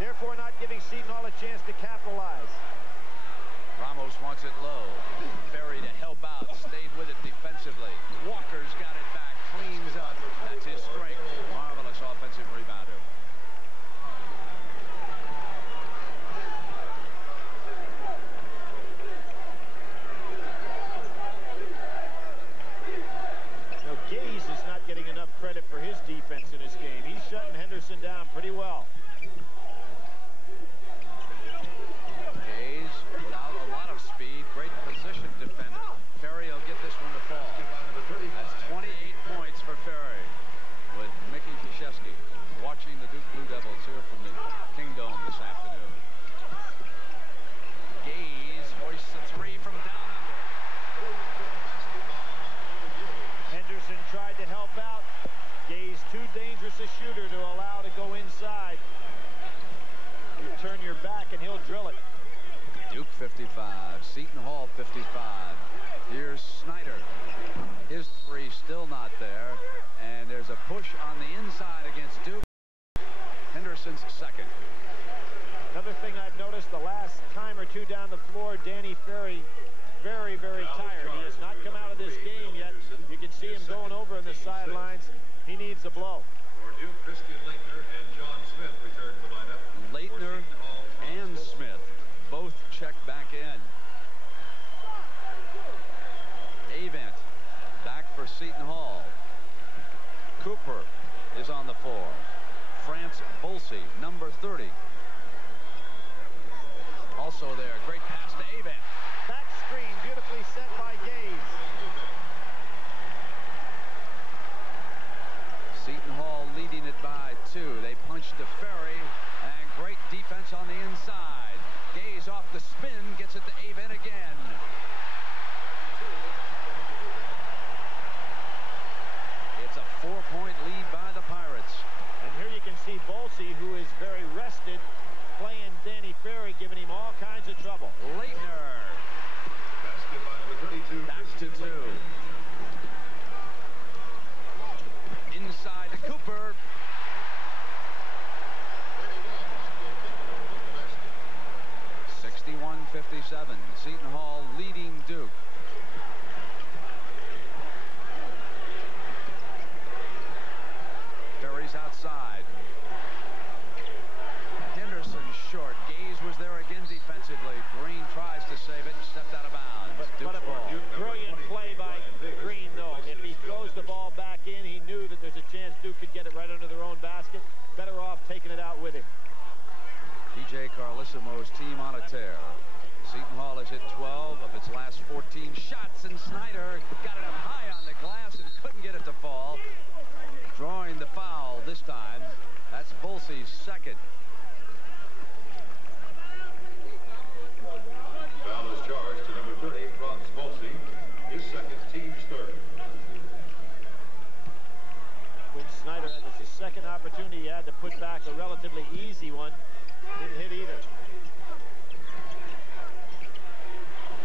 therefore not giving Seton Hall a chance to capitalize. Ramos wants it low. Ferry to help out, stayed with it defensively. Walker's got it back, cleans up. That's his strength. Marvelous offensive rebounder. Gaze is not getting enough credit for his defense in this game. He's shutting Henderson down pretty well. Gaze, without a lot of speed, great position defender. Ferry will get this one to fall. That's 28 points for Ferry, with Mickey Krzyzewski watching the Duke Blue Devils here from the Kingdome this afternoon. Gaze hoists a 3 from down under. Henderson tried to help out. Gaze too dangerous a shooter to allow to go inside. You turn your back and he'll drill it. Duke 55, Seton Hall 55. Here's Snyder. His 3 still not there. And there's a push on the inside against Duke. Henderson's second. Another thing I've noticed the last time or two down the floor, Danny Ferry very, very tired. He has not come out of this game yet. You can see him going over in the sidelines. He needs a blow. For Duke, Christian Leitner and John Smith return to the lineup. Leitner and Smith both check back in. Avent back for Seton Hall. Cooper is on the floor. France Bolsey, number 30. Also there, great pass to Avent. Back screen, beautifully set by Gaze. Seton Hall leading it by 2. They punch to Ferry, and great defense on the inside. Gaze off the spin, gets it to Avent again. It's a 4-point lead by the Pirates. And here you can see Bolsey, who is very rested, playing Danny Ferry, giving him all kinds of trouble. Leitner. Basket by number 32. Back to 2. Inside to Cooper. 61-57. Seton Hall leading Duke. Ferry's outside. Henderson short. Gaze was there again defensively. Green tries to save it and stepped out of bounds. But a brilliant play by Green, though. If he throws the ball back in, he knew that there's a chance Duke could get it right under their own basket. Better off taking it out with him. DJ Carlissimo's team on a tear. Seton Hall has hit 12 of its last 14 shots, and Snyder got it up high on the glass and couldn't get it to fall. Drawing the foul this time. That's Bolsey's second. Foul is charged to number 30, Franz Bolsey. His second, team's third. When Snyder had this second opportunity, he had to put back a relatively easy one. Didn't hit either.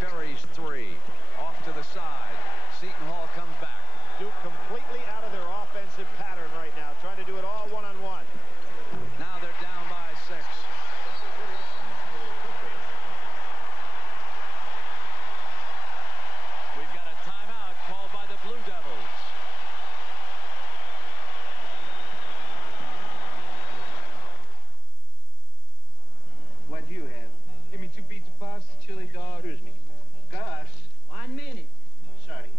Ferry's 3. Off to the side. Seton Hall comes back. Duke completely out of their offensive pattern right now, trying to do it all one-on-one. Now they're down by 6. We've got a timeout called by the Blue Devils. What do you have? Give me 2 pizza puffs, chili dog. Excuse me. Gus. 1 minute. Sorry.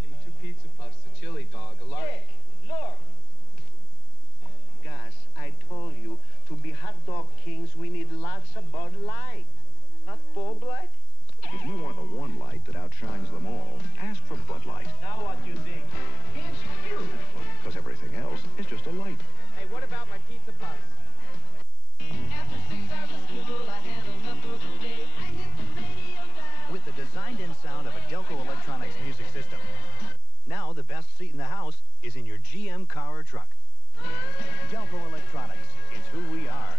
Give me 2 pizza puffs, a chili dog, a large. Hey, Lord. Gus, I told you, to be hot dog kings, we need lots of Bud Light. Not Bud Light? If you want the one light that outshines them all, ask for Bud Light. Now what do you think? It's beautiful. Because everything else is just a light. Hey, what about my pizza puffs? After 6 hours of school, I had enough for the day. I hit the radio dial. With the designed-in sound of a Delco Electronics music system. Now the best seat in the house is in your GM car or truck. Delco Electronics, it's who we are.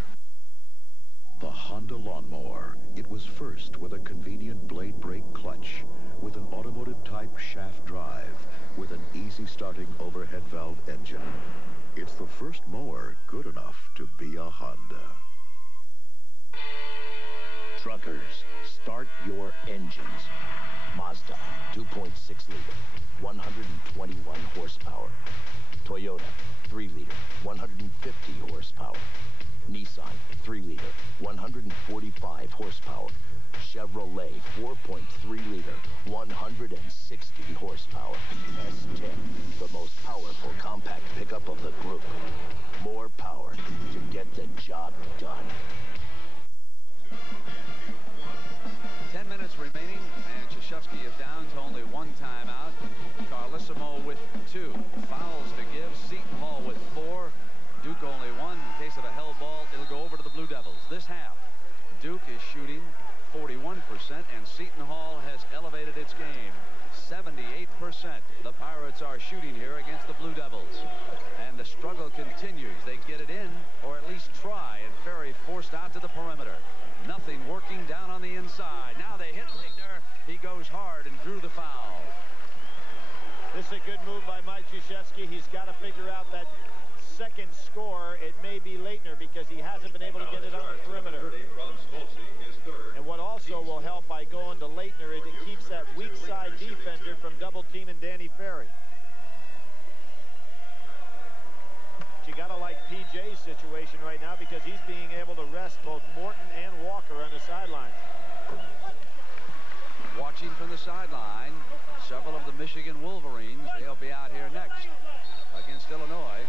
The Honda Lawnmower. It was first with a convenient blade brake clutch, with an automotive-type shaft drive, with an easy-starting overhead valve engine. It's the first mower good enough to be a Honda. Truckers, start your engines. Mazda, 2.6 liter, 121 horsepower. Toyota, 3 liter, 150 horsepower. Nissan, 3 liter, 145 horsepower. Chevrolet, 4.3 liter, 160 horsepower. S10, the most powerful compact pickup of the group. More power to get the job done. 10 minutes remaining, and Krzyzewski is down to only 1 timeout. Carlissimo with 2. Fouls to give. Seton Hall with 4. Duke only 1. In case of a held ball, it'll go over to the Blue Devils. This half, Duke is shooting 41%, and Seton Hall has elevated its game. 78%. The Pirates are shooting here against the Blue Devils. And the struggle continues. They get it in, or at least try, and Ferry forced out to the perimeter. Nothing working down on the inside. Now they hit Leitner. He goes hard and drew the foul. This is a good move by Mike Krzyzewski. He's got to figure out that second score, it may be Leitner because he hasn't been able to get it on the perimeter. And what also will help by going to Leitner is it keeps that weak side defender from double teaming Danny Ferry. You got to like PJ's situation right now because he's being able to rest both Morton and Walker on the sidelines. Watching from the sideline, several of the Michigan Wolverines. They'll be out here next against Illinois.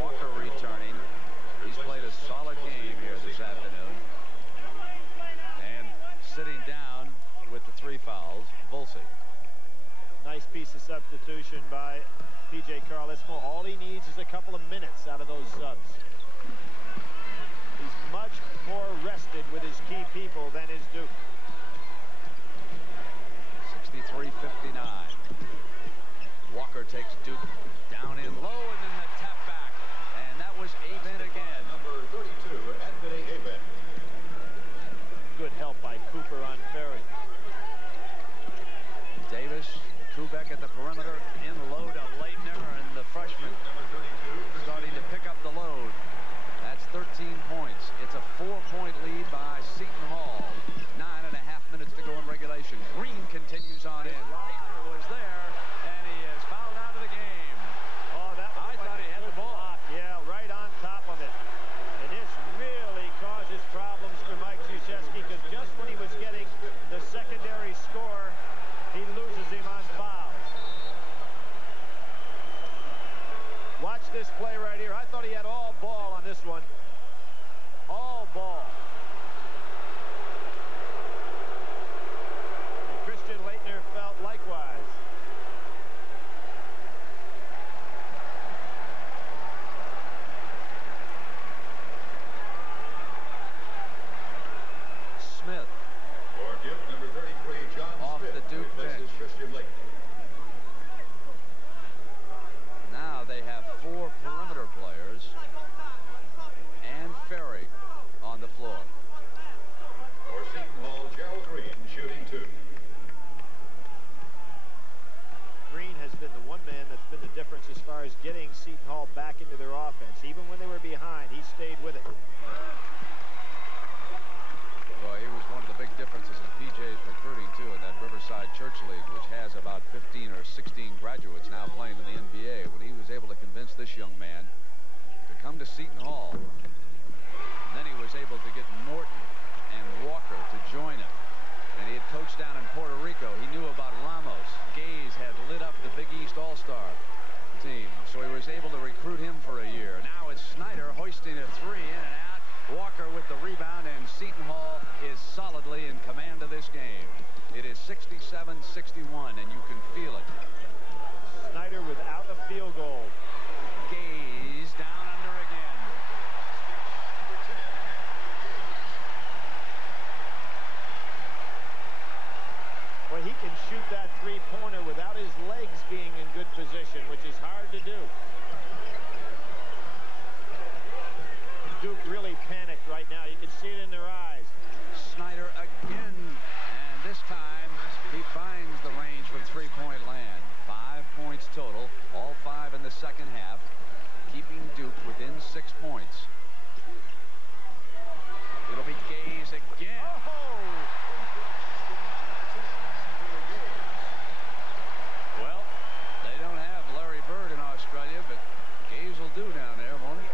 Walker returning. He's played a solid game here this afternoon. And sitting down with the 3 fouls, Volsey. Nice piece of substitution by P.J. Carlesimo. All he needs is a couple of minutes out of those subs. He's much more rested with his key people than is Duke. 63-59. Walker takes Duke down in low and then the tap back. And that was Avent again. Number 32, Anthony Avent. Good help by Cooper on Ferry. Davis, Kubek at the perimeter, in low to Leitner, and the freshman starting to pick up the load. That's 13 points. It's a 4-point lead by Seton Hall. 9.5 minutes to go in regulation. Green continues on in. Leitner was there, and he is fouled out of the game. Oh, that I thought he had the ball. Yeah, right on top of it. And this really causes problems for Mike Krzyzewski because just when he was getting the secondary score, he loses him on fouls. Watch this play right here. I thought he had all ball on this one. All ball. And Christian Leitner felt likewise. Smith. For Duke, number 33, John Off Smith, the Duke bench. Christian Leitner. Now they have 4 perimeter players and Ferry on the floor. For Seton Hall, Gerald Green shooting 2. Green has been the one man that's been the difference as far as getting Seton Hall back into their offense. Even when they were behind, he stayed with it. Well, he was one of the big differences in PJ's recruiting, too, in that Riverside Church League, which has about 15 or 16 graduates now playing in the NBA. When he was able to convince this young man to come to Seton Hall, and then he was able to get Morton and Walker to join him. And he had coached down in Puerto Rico. He knew about Ramos. Gaze had lit up the Big East All-Star team, so he was able to recruit him for a year. Now it's Snyder hoisting a 3 in and out. Walker with the rebound, and Seton Hall is solidly in command of this game. It is 67-61, and you can feel it. Snyder without a field goal. Gaze down under again. Well, he can shoot that 3-pointer without his legs being in good position, which is hard to do. Duke really panicked right now. You can see it in their eyes. Snyder again, and this time he finds the range from 3-point land. 5 points total, all 5 in the second half, keeping Duke within 6 points. It'll be Gaze again. Oh! Well, they don't have Larry Bird in Australia, but Gaze will do down there, won't he?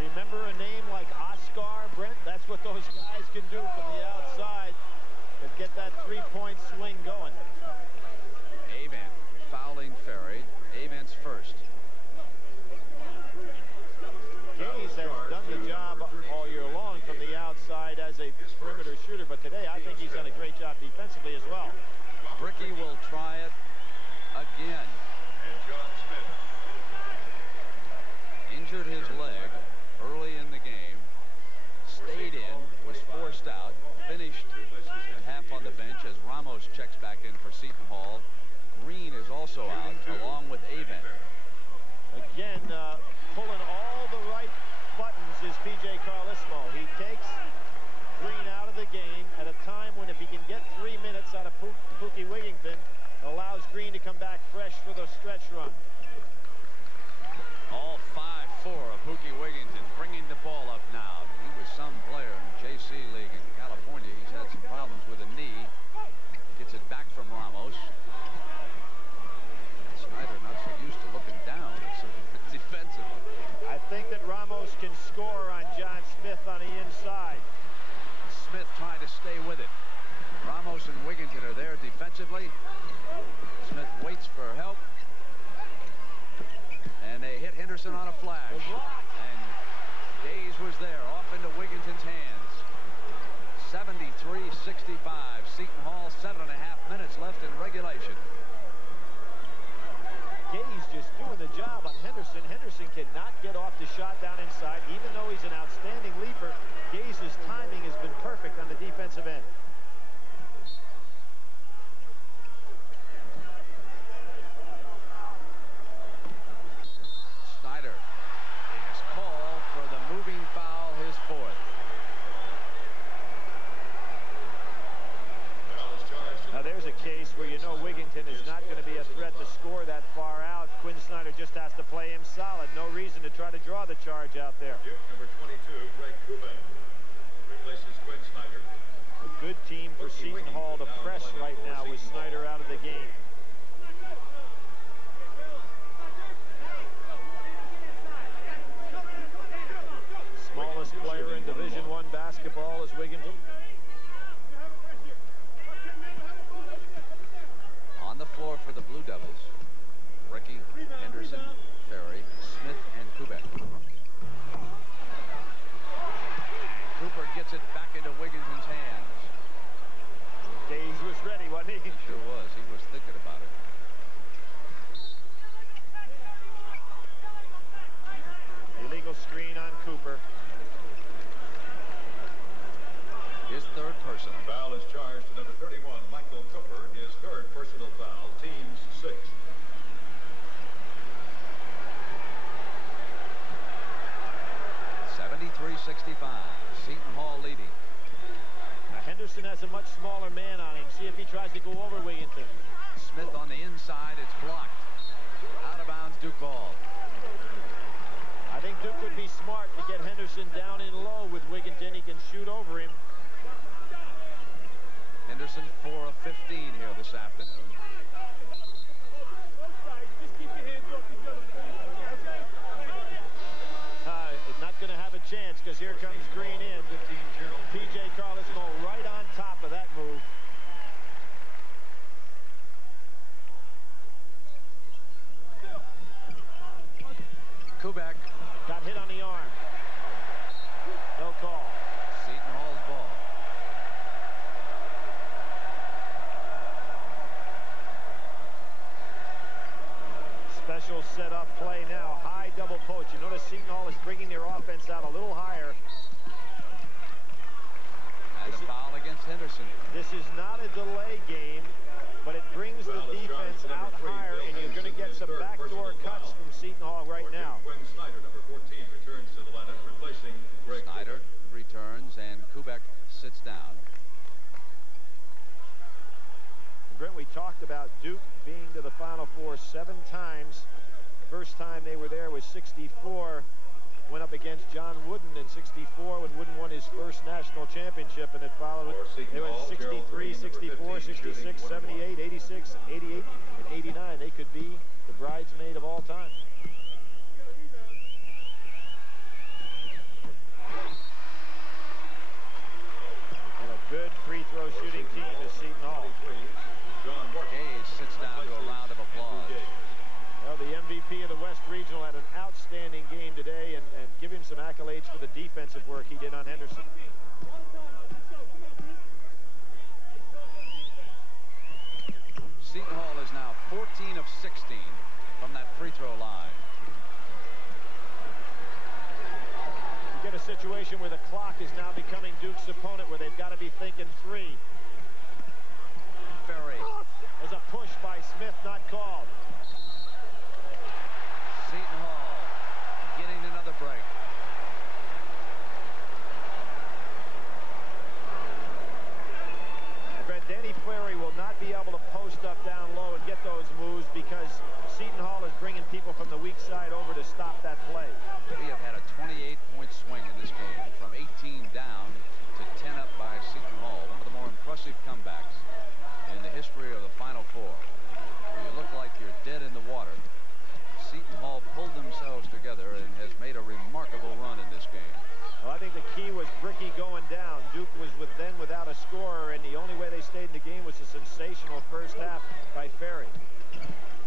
Remember a name like Oscar, Brent? That's what those guys can do from the outside to get that 3-point swing going. Avent fouling Ferry. Avent's first. Gaze has done the job all year long from the outside as a perimeter shooter, but today I think he's done a great job defensively as well. Bricky will try it again. And John Smith. Injured his leg early in the game, stayed in, was forced out, finished half on the bench as Ramos checks back in for Seton Hall. Green is also out, along with Avent. Again, pulling all the right buttons is P.J. Carlesimo. He takes Green out of the game at a time when if he can get 3 minutes out of Pookie Wigginton, allows Green to come back fresh for the stretch run. All 5-4 of Pookie Wigginton bringing the ball up now. He was some player in the JC League in California. He's had some problems with a knee. Gets it back from Ramos. Snyder not so used to looking down defensively. I think that Ramos can score on John Smith on the inside. Smith trying to stay with it. Ramos and Wigginton are there defensively. Smith waits for help. And they hit Henderson on a flash. And Gaze was there, off into Wigginton's hands. 73-65. Seton Hall, 7.5 minutes left in regulation. Gaze just doing the job on Henderson. Henderson cannot get off the shot down inside. Even though he's an outstanding leaper, Gaze's timing has been perfect on the defensive end. Snyder is called for the moving foul, his fourth. Now there's a case where you know Wigginton is not going to be a threat to score that far out. Quinn Snyder just has to play him solid. No reason to try to draw the charge out there. Number 22, Greg Kuban, replaces Quinn Snyder. A good team for Seton Hall to press right now with Snyder out of the game. Smallest player in Division I basketball is Wigginton. On the floor for the Blue Devils, Ricky, Henderson, Ferry, Smith, and Kubek. Cooper gets it back into Wigginton's hands. Gaze was ready, wasn't he? He sure was. He was thinking about it. Illegal screen on Cooper. His third personal. Foul is charged to number 31, Michael Cooper. His third personal foul, team's sixth. Seton Hall leading. Now Henderson has a much smaller man on him. See if he tries to go over Wigginton. Smith on the inside. It's blocked. Out of bounds, Duke ball. I think Duke would be smart to get Henderson down in low with Wigginton. He can shoot over him. Henderson 4 of 15 here this afternoon. Not going to have a chance because here comes Green in. P.J. Carlesmo right on top of that move. Kubek got hit on the arm. No call. Seton Hall's ball. Special set-up play now. High double poach. You notice Seton Hall is bringing their offense out a little higher. And a foul against Henderson. This is not a delay game, but it brings the defense out higher, and you're going to get some backdoor cuts from Seton Hall right now. Quinn Snyder, number 14, returns to the lineup, replacing Greg Snyder returns, and Kubek sits down. Brent, we talked about Duke being to the Final Four 7 times. First time they were there was 64. Went up against John Wooden in 64 when Wooden won his first national championship, and it followed. It was 63, 64, 66, 78, 86, 88, and 89. They could be the bridesmaid of all time. And a good free throw shooting team is Seton Hall. Gaze sits down to a round of applause. Well, the MVP of the West Regional had an outstanding game today, and give him some accolades for the defensive work he did on Henderson. Seton Hall is now 14 of 16 from that free throw line. You get a situation where the clock is now becoming Duke's opponent, where they've got to be thinking 3. Ferry. There's a push by Smith, not called. Seton Hall getting another break. I bet Danny Ferry will not be able to post up down low and get those moves because Seton Hall is bringing people from the weak side over to stop that play. We have had a 28-point swing in this game, from 18 down to 10 up by Seton Hall. One of the more impressive comebacks in the history of the Final Four. When you look like you're dead in the water, Seton Hall pulled themselves together and has made a remarkable run in this game. Well, I think the key was Bricky going down. Duke was then without a scorer, and the only way they stayed in the game was a sensational first half by Ferry.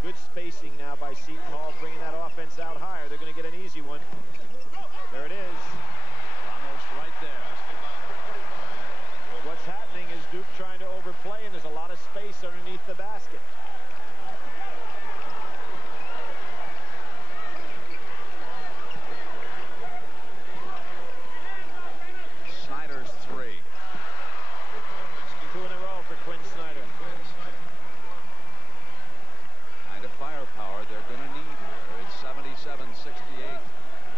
Good spacing now by Seton Hall, bringing that offense out higher. They're going to get an easy one. There it is. Ramos right there. What's happening is Duke trying to overplay, and there's a lot of space underneath the basket. Snyder's three. 2 in a row for Quinn Snyder. Kind of firepower they're going to need here. It's 77-68.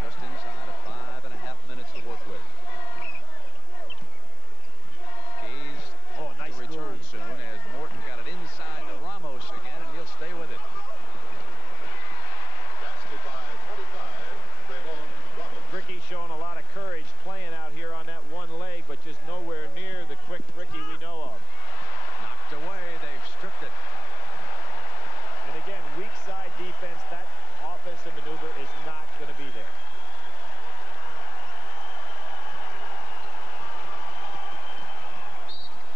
Just inside of 5.5 minutes to work with. Gaze nice to return move soon as Morton got it inside to Ramos again, and he'll stay with it. Bricky showing a lot of courage playing out here on that one leg, but just nowhere near the quick Bricky we know of. Knocked away. They've stripped it. And again, weak side defense. That offensive maneuver is not going to be there.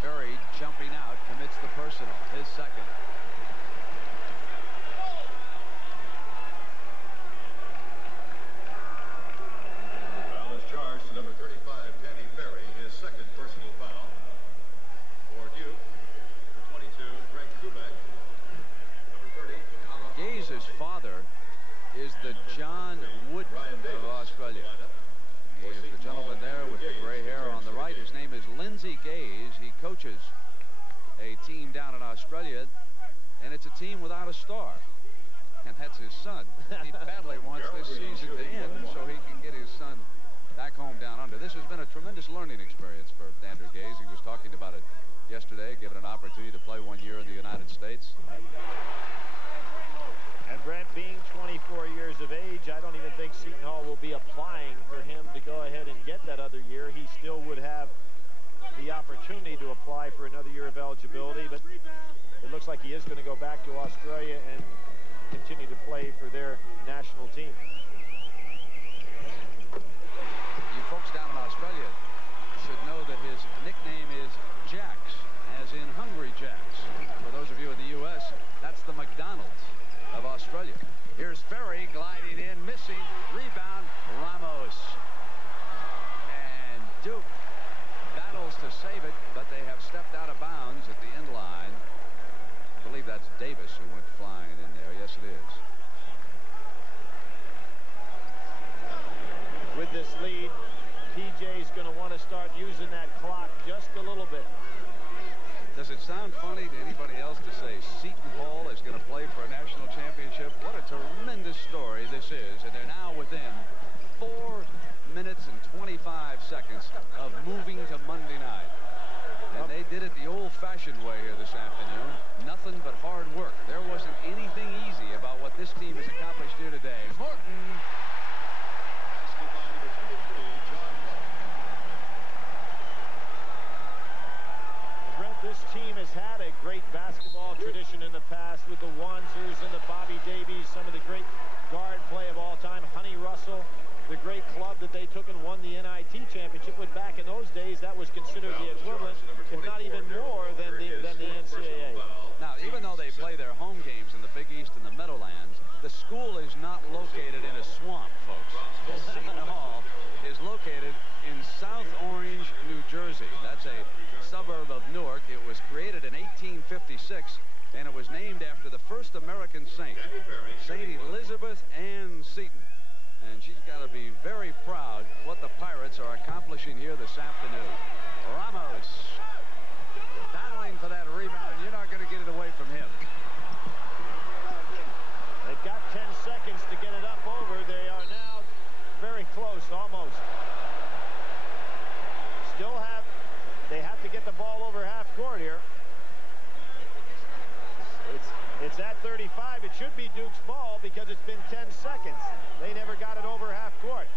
Ferry jumping out commits the personal. His second. Foul is charged to number 35, Danny Ferry, his second personal foul. For Duke, number 22, Greg Kubek. Number 30, Gaze's father is the John Wooden of Australia. He is the gentleman there with the gray hair on the right. His name is Lindsay Gaze. He coaches a team down in Australia, and it's a team without a star. And that's his son. He badly wants this season to end so he can get his son back home down under. This has been a tremendous learning experience for Andrew Gaze. He was talking about it yesterday, given an opportunity to play 1 year in the United States. And Brent, being 24 years of age, I don't even think Seton Hall will be applying for him to go ahead and get that other year. He still would have the opportunity to apply for another year of eligibility, but it looks like he is going to go back to Australia and continue to play for their national team. You folks down in Australia should know that his nickname is Jacks, as in Hungry Jacks. For those of you in the U.S., that's the McDonald's of Australia. Here's Ferry gliding in, missing, rebound, Ramos. And Duke battles to save it, but they have stepped out of bounds at the end line. I believe that's Davis who went flying in there. Yes, it is. With this lead, PJ's going to want to start using that clock just a little bit. Does it sound funny to anybody else to say Seton Hall is going to play for a national championship? What a tremendous story this is, and they're now within 4 minutes and 25 seconds of moving to Monday night. And they did it the old-fashioned way here this afternoon. Nothing but hard work. There wasn't anything easy about what this team has accomplished here today. Morton. This team has had a great basketball tradition in the past with the Wanzers and the Bobby Davies, some of the great guard play of all time. Honey Russell, the great club that they took and won the NIT championship with. Back in those days, that was considered the equivalent, if not even more, than the NCAA. Now, even though they play their home games in the Big East and the Meadowlands, the school is not located in a swamp, folks. Seton Hall is located in South Orange, New Jersey. That's a suburb of Newark. It was created in 1856, and it was named after the first American saint, St. Elizabeth Ann Seton. And she's got to be very proud what the Pirates are accomplishing here this afternoon. Ramos battling for that rebound. You're not going to get it away from him. They've got 10 seconds to get it up over. They are now very close, almost. They have to get the ball over half court here. It's at 35. It should be Duke's ball because it's been 10 seconds. They never got it over half court.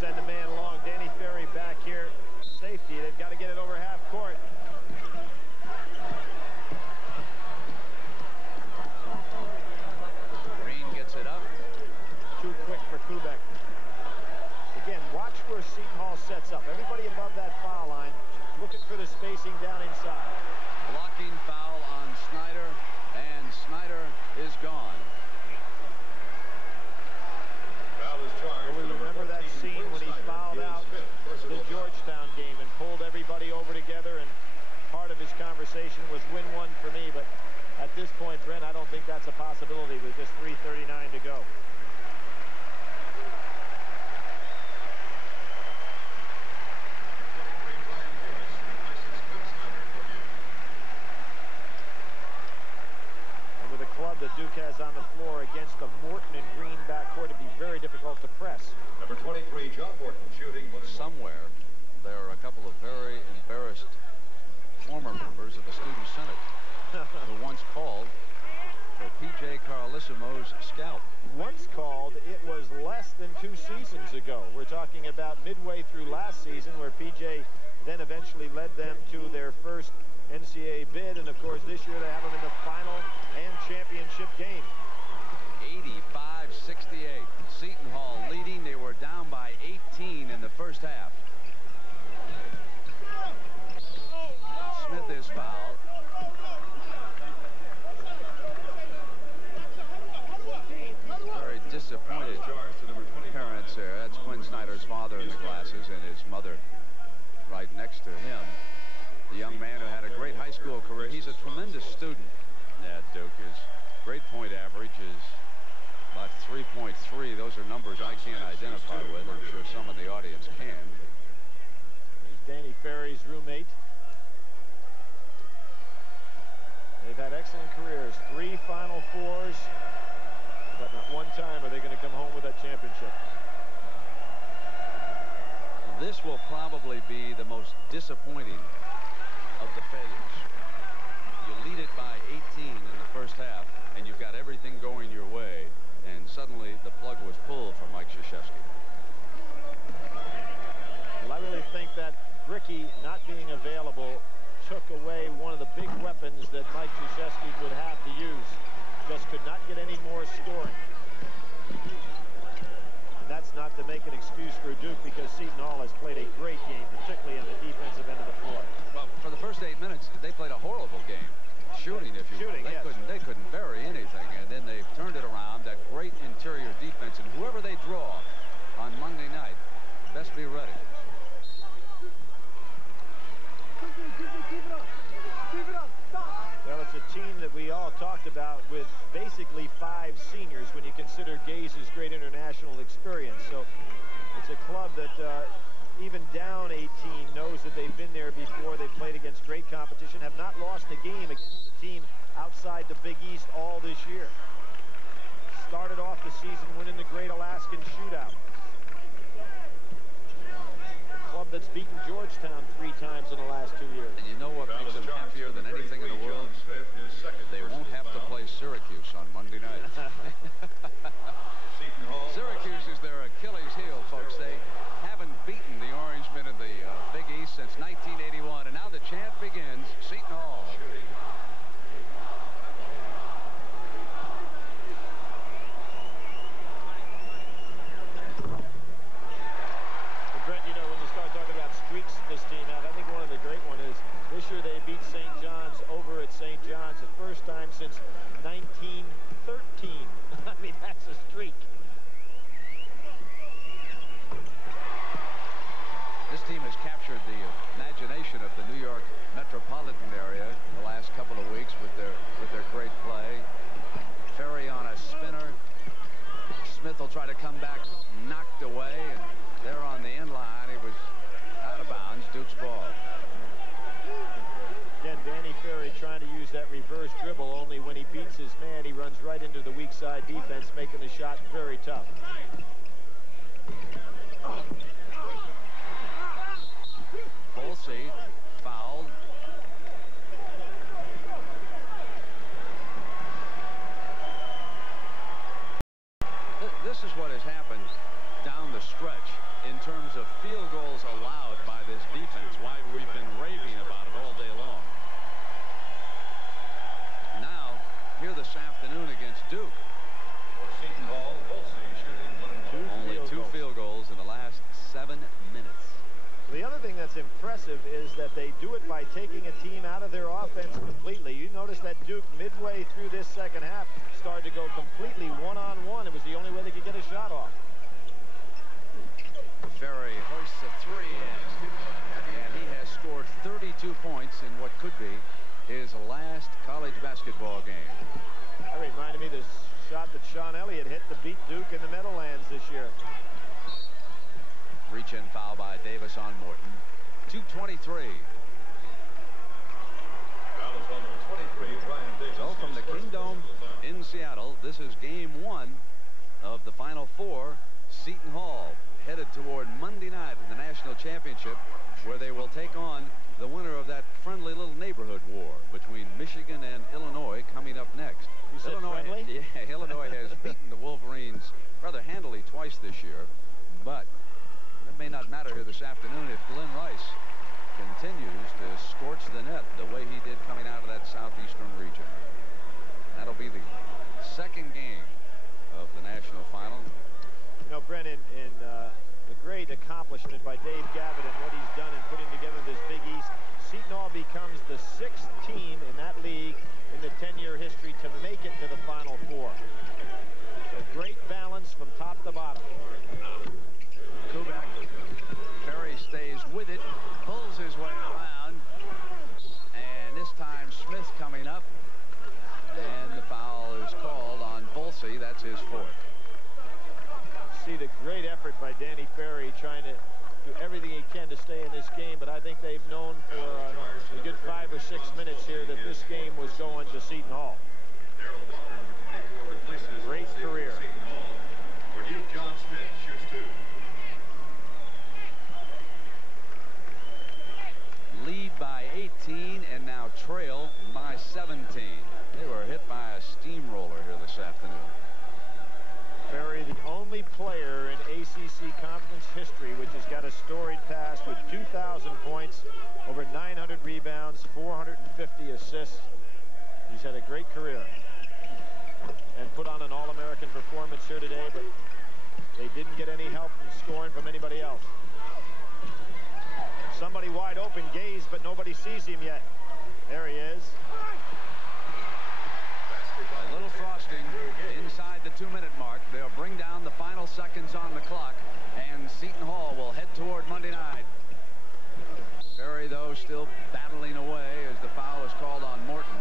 Send a man along. Danny Ferry back here. Safety. They've got to get it over half court. Green gets it up. Too quick for Kubek. Again, watch where Seton Hall sets up. Everybody above that foul line looking for the spacing down inside. Blocking foul on Snyder, and Snyder is gone. We remember that scene when he fouled out the Georgetown game and pulled everybody over together, and part of his conversation was win one for me, but at this point, Brent, I don't think that's a possibility with just 3:39 to go. And with a club that Duke has on the floor against the Morton and Green backcourt, it'd be very difficult to press. Number 23, John Morton, shooting. Somewhere, there are a couple of very embarrassed former members of the Student Senate who once called for P.J. Carlissimo's scalp. Once called, it was less than 2 seasons ago. We're talking about midway through last season, where P.J. then eventually led them to their first NCAA bid, and of course this year they have them in the final and championship game. 85-68. Seton Hall leading. They were down by 18 in the first half. Smith is fouled. Very disappointed parents there. That's Quinn Snyder's father in the glasses, and his mother right next to him. The young man who had a great high school career. He's a tremendous student at Duke. His grade point average is about 3.3. Those are numbers I can't identify with. I'm sure some in the audience can. He's Danny Ferry's roommate. They've had excellent careers. 3 Final Fours. But not one time are they going to come home with that championship. This will probably be the most disappointing of the failures. You lead it by 18 in the first half, and you've got everything going your way, and suddenly the plug was pulled from Mike Krzyzewski. Well, I really think that Bricky not being available took away one of the big weapons that Mike Krzyzewski would have to use. Just could not get any more scoring. And that's not to make an excuse for Duke, because Seton Hall has played a great game, particularly on the defensive end of the floor. Well, for the first 8 minutes, they played a horrible game. Shooting, if you will. They couldn't bury anything, and then they've turned it around. That great interior defense, and whoever they draw on Monday night, best be ready. Well, it's a team that we all talked about with basically 5 seniors when you consider Gaze's great international experience. So it's a club that even down 18 knows that they've been there before. They've played against great competition, have not lost a game against a team outside the Big East all this year. Started off the season winning the Great Alaskan Shootout. Club that's beaten Georgetown 3 times in the last 2 years. And you know what makes them happier than anything in the world? They won't have to play Syracuse on Monday night. Syracuse is their Achilles heel, folks. They haven't beaten the Orangemen in the Big East since 1981, and now the chant begins. Seton Hall. This team out. I think one of the great one is this year they beat St. John's over at St. John's, the first time since 1913. I mean, that's a streak. This team has captured the imagination of the New York metropolitan area in the last couple of weeks with their great play. Ferry on a spinner. Smith will try to come back, knocked away, and they're on the end line. He was out of bounds. Duke's ball. Again, Danny Ferry trying to use that reverse dribble, only when he beats his man, he runs right into the weak side defense, making the shot very tough. Volsey fouled. This is what has happened down the stretch in terms of field goals allowed by this defense. Why we've been raving about it all day long. Now, here this afternoon against Duke. Seton Hall, Volsey shooting only two field goals in the last 7 minutes. The other thing that's impressive is that they do it by taking a team out of their offense completely. You notice that Duke, midway through this second half, started to go completely one-on-one. It was the only way they could get a shot off. Ferry hoists a three in, and he has scored 32 points in what could be his last college basketball game. That reminded me of the shot that Sean Elliott hit to beat Duke in the Meadowlands this year. Reach-in foul by Davis on Morton. 2:23. So from the Kingdome in Seattle, this is game 1 of the Final Four. Seton Hall headed toward Monday night in the national championship, where they will take on the winner of that friendly little neighborhood war between Michigan and Illinois coming up next. You said friendly? Yeah, Illinois has beaten the Wolverines rather handily twice this year, but it may not matter here this afternoon if Glenn Rice continues to scorch the net the way he did coming out of that southeastern region. That'll be the second game of the national final. You know, Brennan, in a great accomplishment by Dave Gavitt and what he's done in putting together this Big East, Seton Hall becomes the 6th team in that league in the 10-year history to make it to the Final Four. A great balance from top to bottom. Kubek. Ferry stays with it, pulls his way around, and this time Smith coming up, and the foul is called on Volsey. That's his 4th. See the great effort by Danny Ferry trying to do everything he can to stay in this game, but I think they've known for a good 5 or 6 minutes here that this game was going to Seton Hall. Great career. John Smith shoots 2. Lead by 18 and now trail by 17. They were hit by a steamroller here this afternoon. Ferry, the only player in ACC conference history which has got a storied past with 2,000 points, over 900 rebounds, 450 assists. He's had a great career and put on an All-American performance here today, but they didn't get any help from scoring from anybody else. Somebody wide open, Gaze, but nobody sees him yet. There he is. A little frosting inside the 2-minute mark. They'll bring down the final seconds on the clock, and Seton Hall will head toward Monday night. Ferry, though, still battling away as the foul is called on Morton.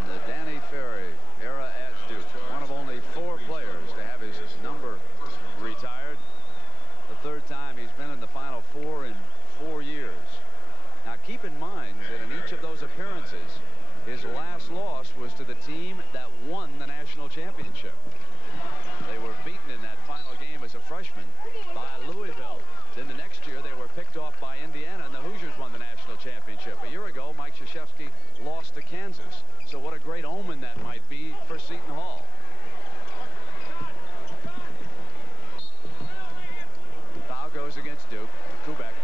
In the Danny Ferry era at Duke, one of only 4 players to have his number retired. The 3rd time he's been in the Final Four in 4 years. Now keep in mind that in each of those appearances, his last loss was to the team that won the national championship. They were beaten in that final game as a freshman by Louisville. Then the next year they were picked off by Indiana, and the Hoosiers won the national championship. A year ago, Mike Krzyzewski lost to Kansas. So what a great omen that might be for Seton Hall. Foul goes against Duke. Kubek.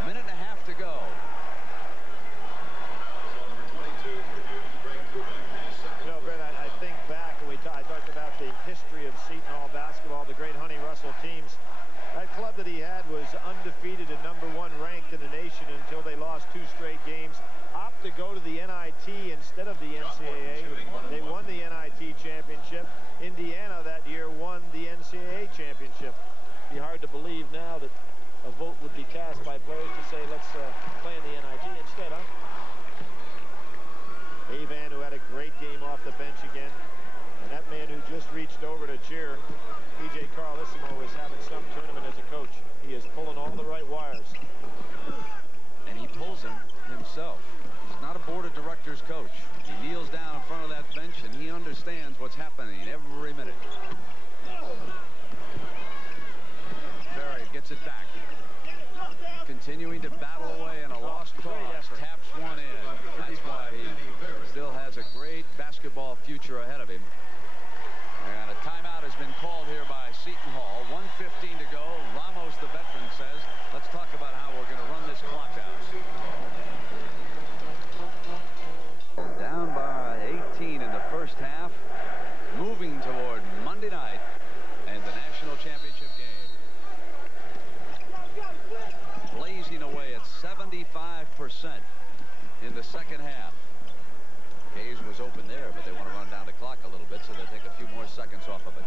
A minute and a half to go. You know, Brett, I think back, and I talked about the history of Seton Hall basketball, the great Honey Russell teams. That club that he had was undefeated and #1 ranked in the nation until they lost 2 straight games. Opt to go to the NIT instead of the NCAA. They won the NIT championship. Indiana that year won the NCAA championship. It'd be hard to believe now that a vote would be cast by players to say, let's play in the NIT instead, huh? Avan, who had a great game off the bench again. And that man who just reached over to cheer, P.J. Carlissimo, is having some tournament as a coach. tells him himself. He's not a board of directors coach. He kneels down in front of that bench, and he understands what's happening every minute. Ferry gets it back. Continuing to battle away in a lost cause. Taps one in. That's why he still has a great basketball future ahead of him. And a timeout has been called here by Seton Hall. 1:15 to go. Ramos, the veteran, says, let's talk about how we're going to run this clock out. Down by 18 in the first half. Moving toward Monday night and the national championship game. Blazing away at 75% in the second half. Gaze was open there, but they want to run down the clock a little bit, so they'll take a few more seconds off of it.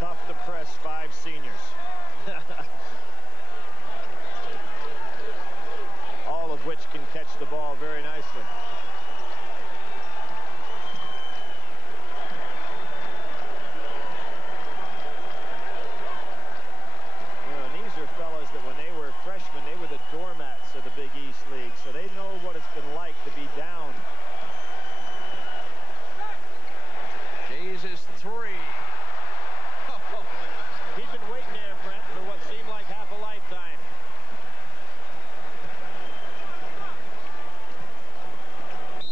Tough to press 5 seniors. All of which can catch the ball very nicely. Fellas that when they were freshmen, they were the doormats of the Big East League, so they know what it's been like to be down. Gaze is 3. He's been waiting there, Brent, for what seemed like half a lifetime.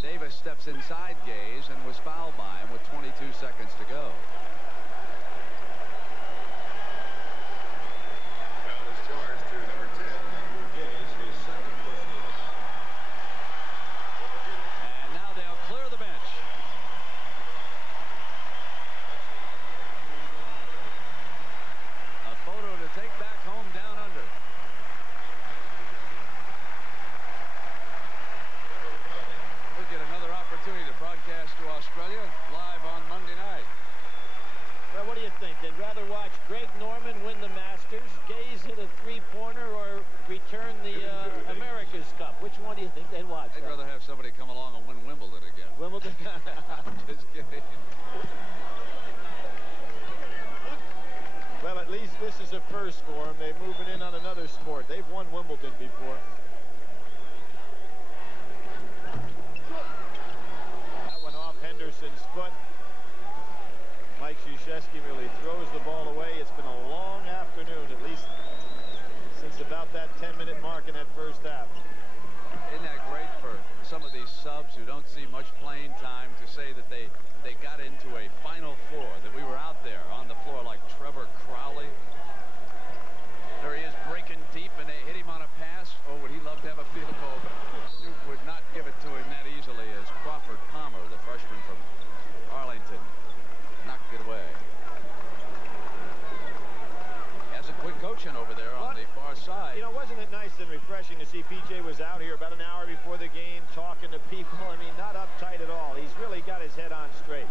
Davis steps inside Gaze and was fouled by him with 22 seconds to go. Well, at least this is a first for them. They're moving in on another sport. They've won Wimbledon before. That went off Henderson's foot. Mike Krzyzewski really throws the ball away. It's been a long afternoon, at least since about that 10-minute mark in that first half. Isn't that great for some of these subs who don't see much playing time to say that they got into a Final Four, that we were out there on the floor like Trevor Crowley. There he is breaking deep, and they hit him on a pass. Oh, would he love to have a field goal, but Duke would not give it to him that easily as Crawford Palmer, the freshman from Arlington, knocked it away. Has a quick coaching over there on the far side. You know, wasn't it nice and refreshing to see PJ was out here about an hour before the game talking to people? I mean, not uptight at all. He's really got his head on straight.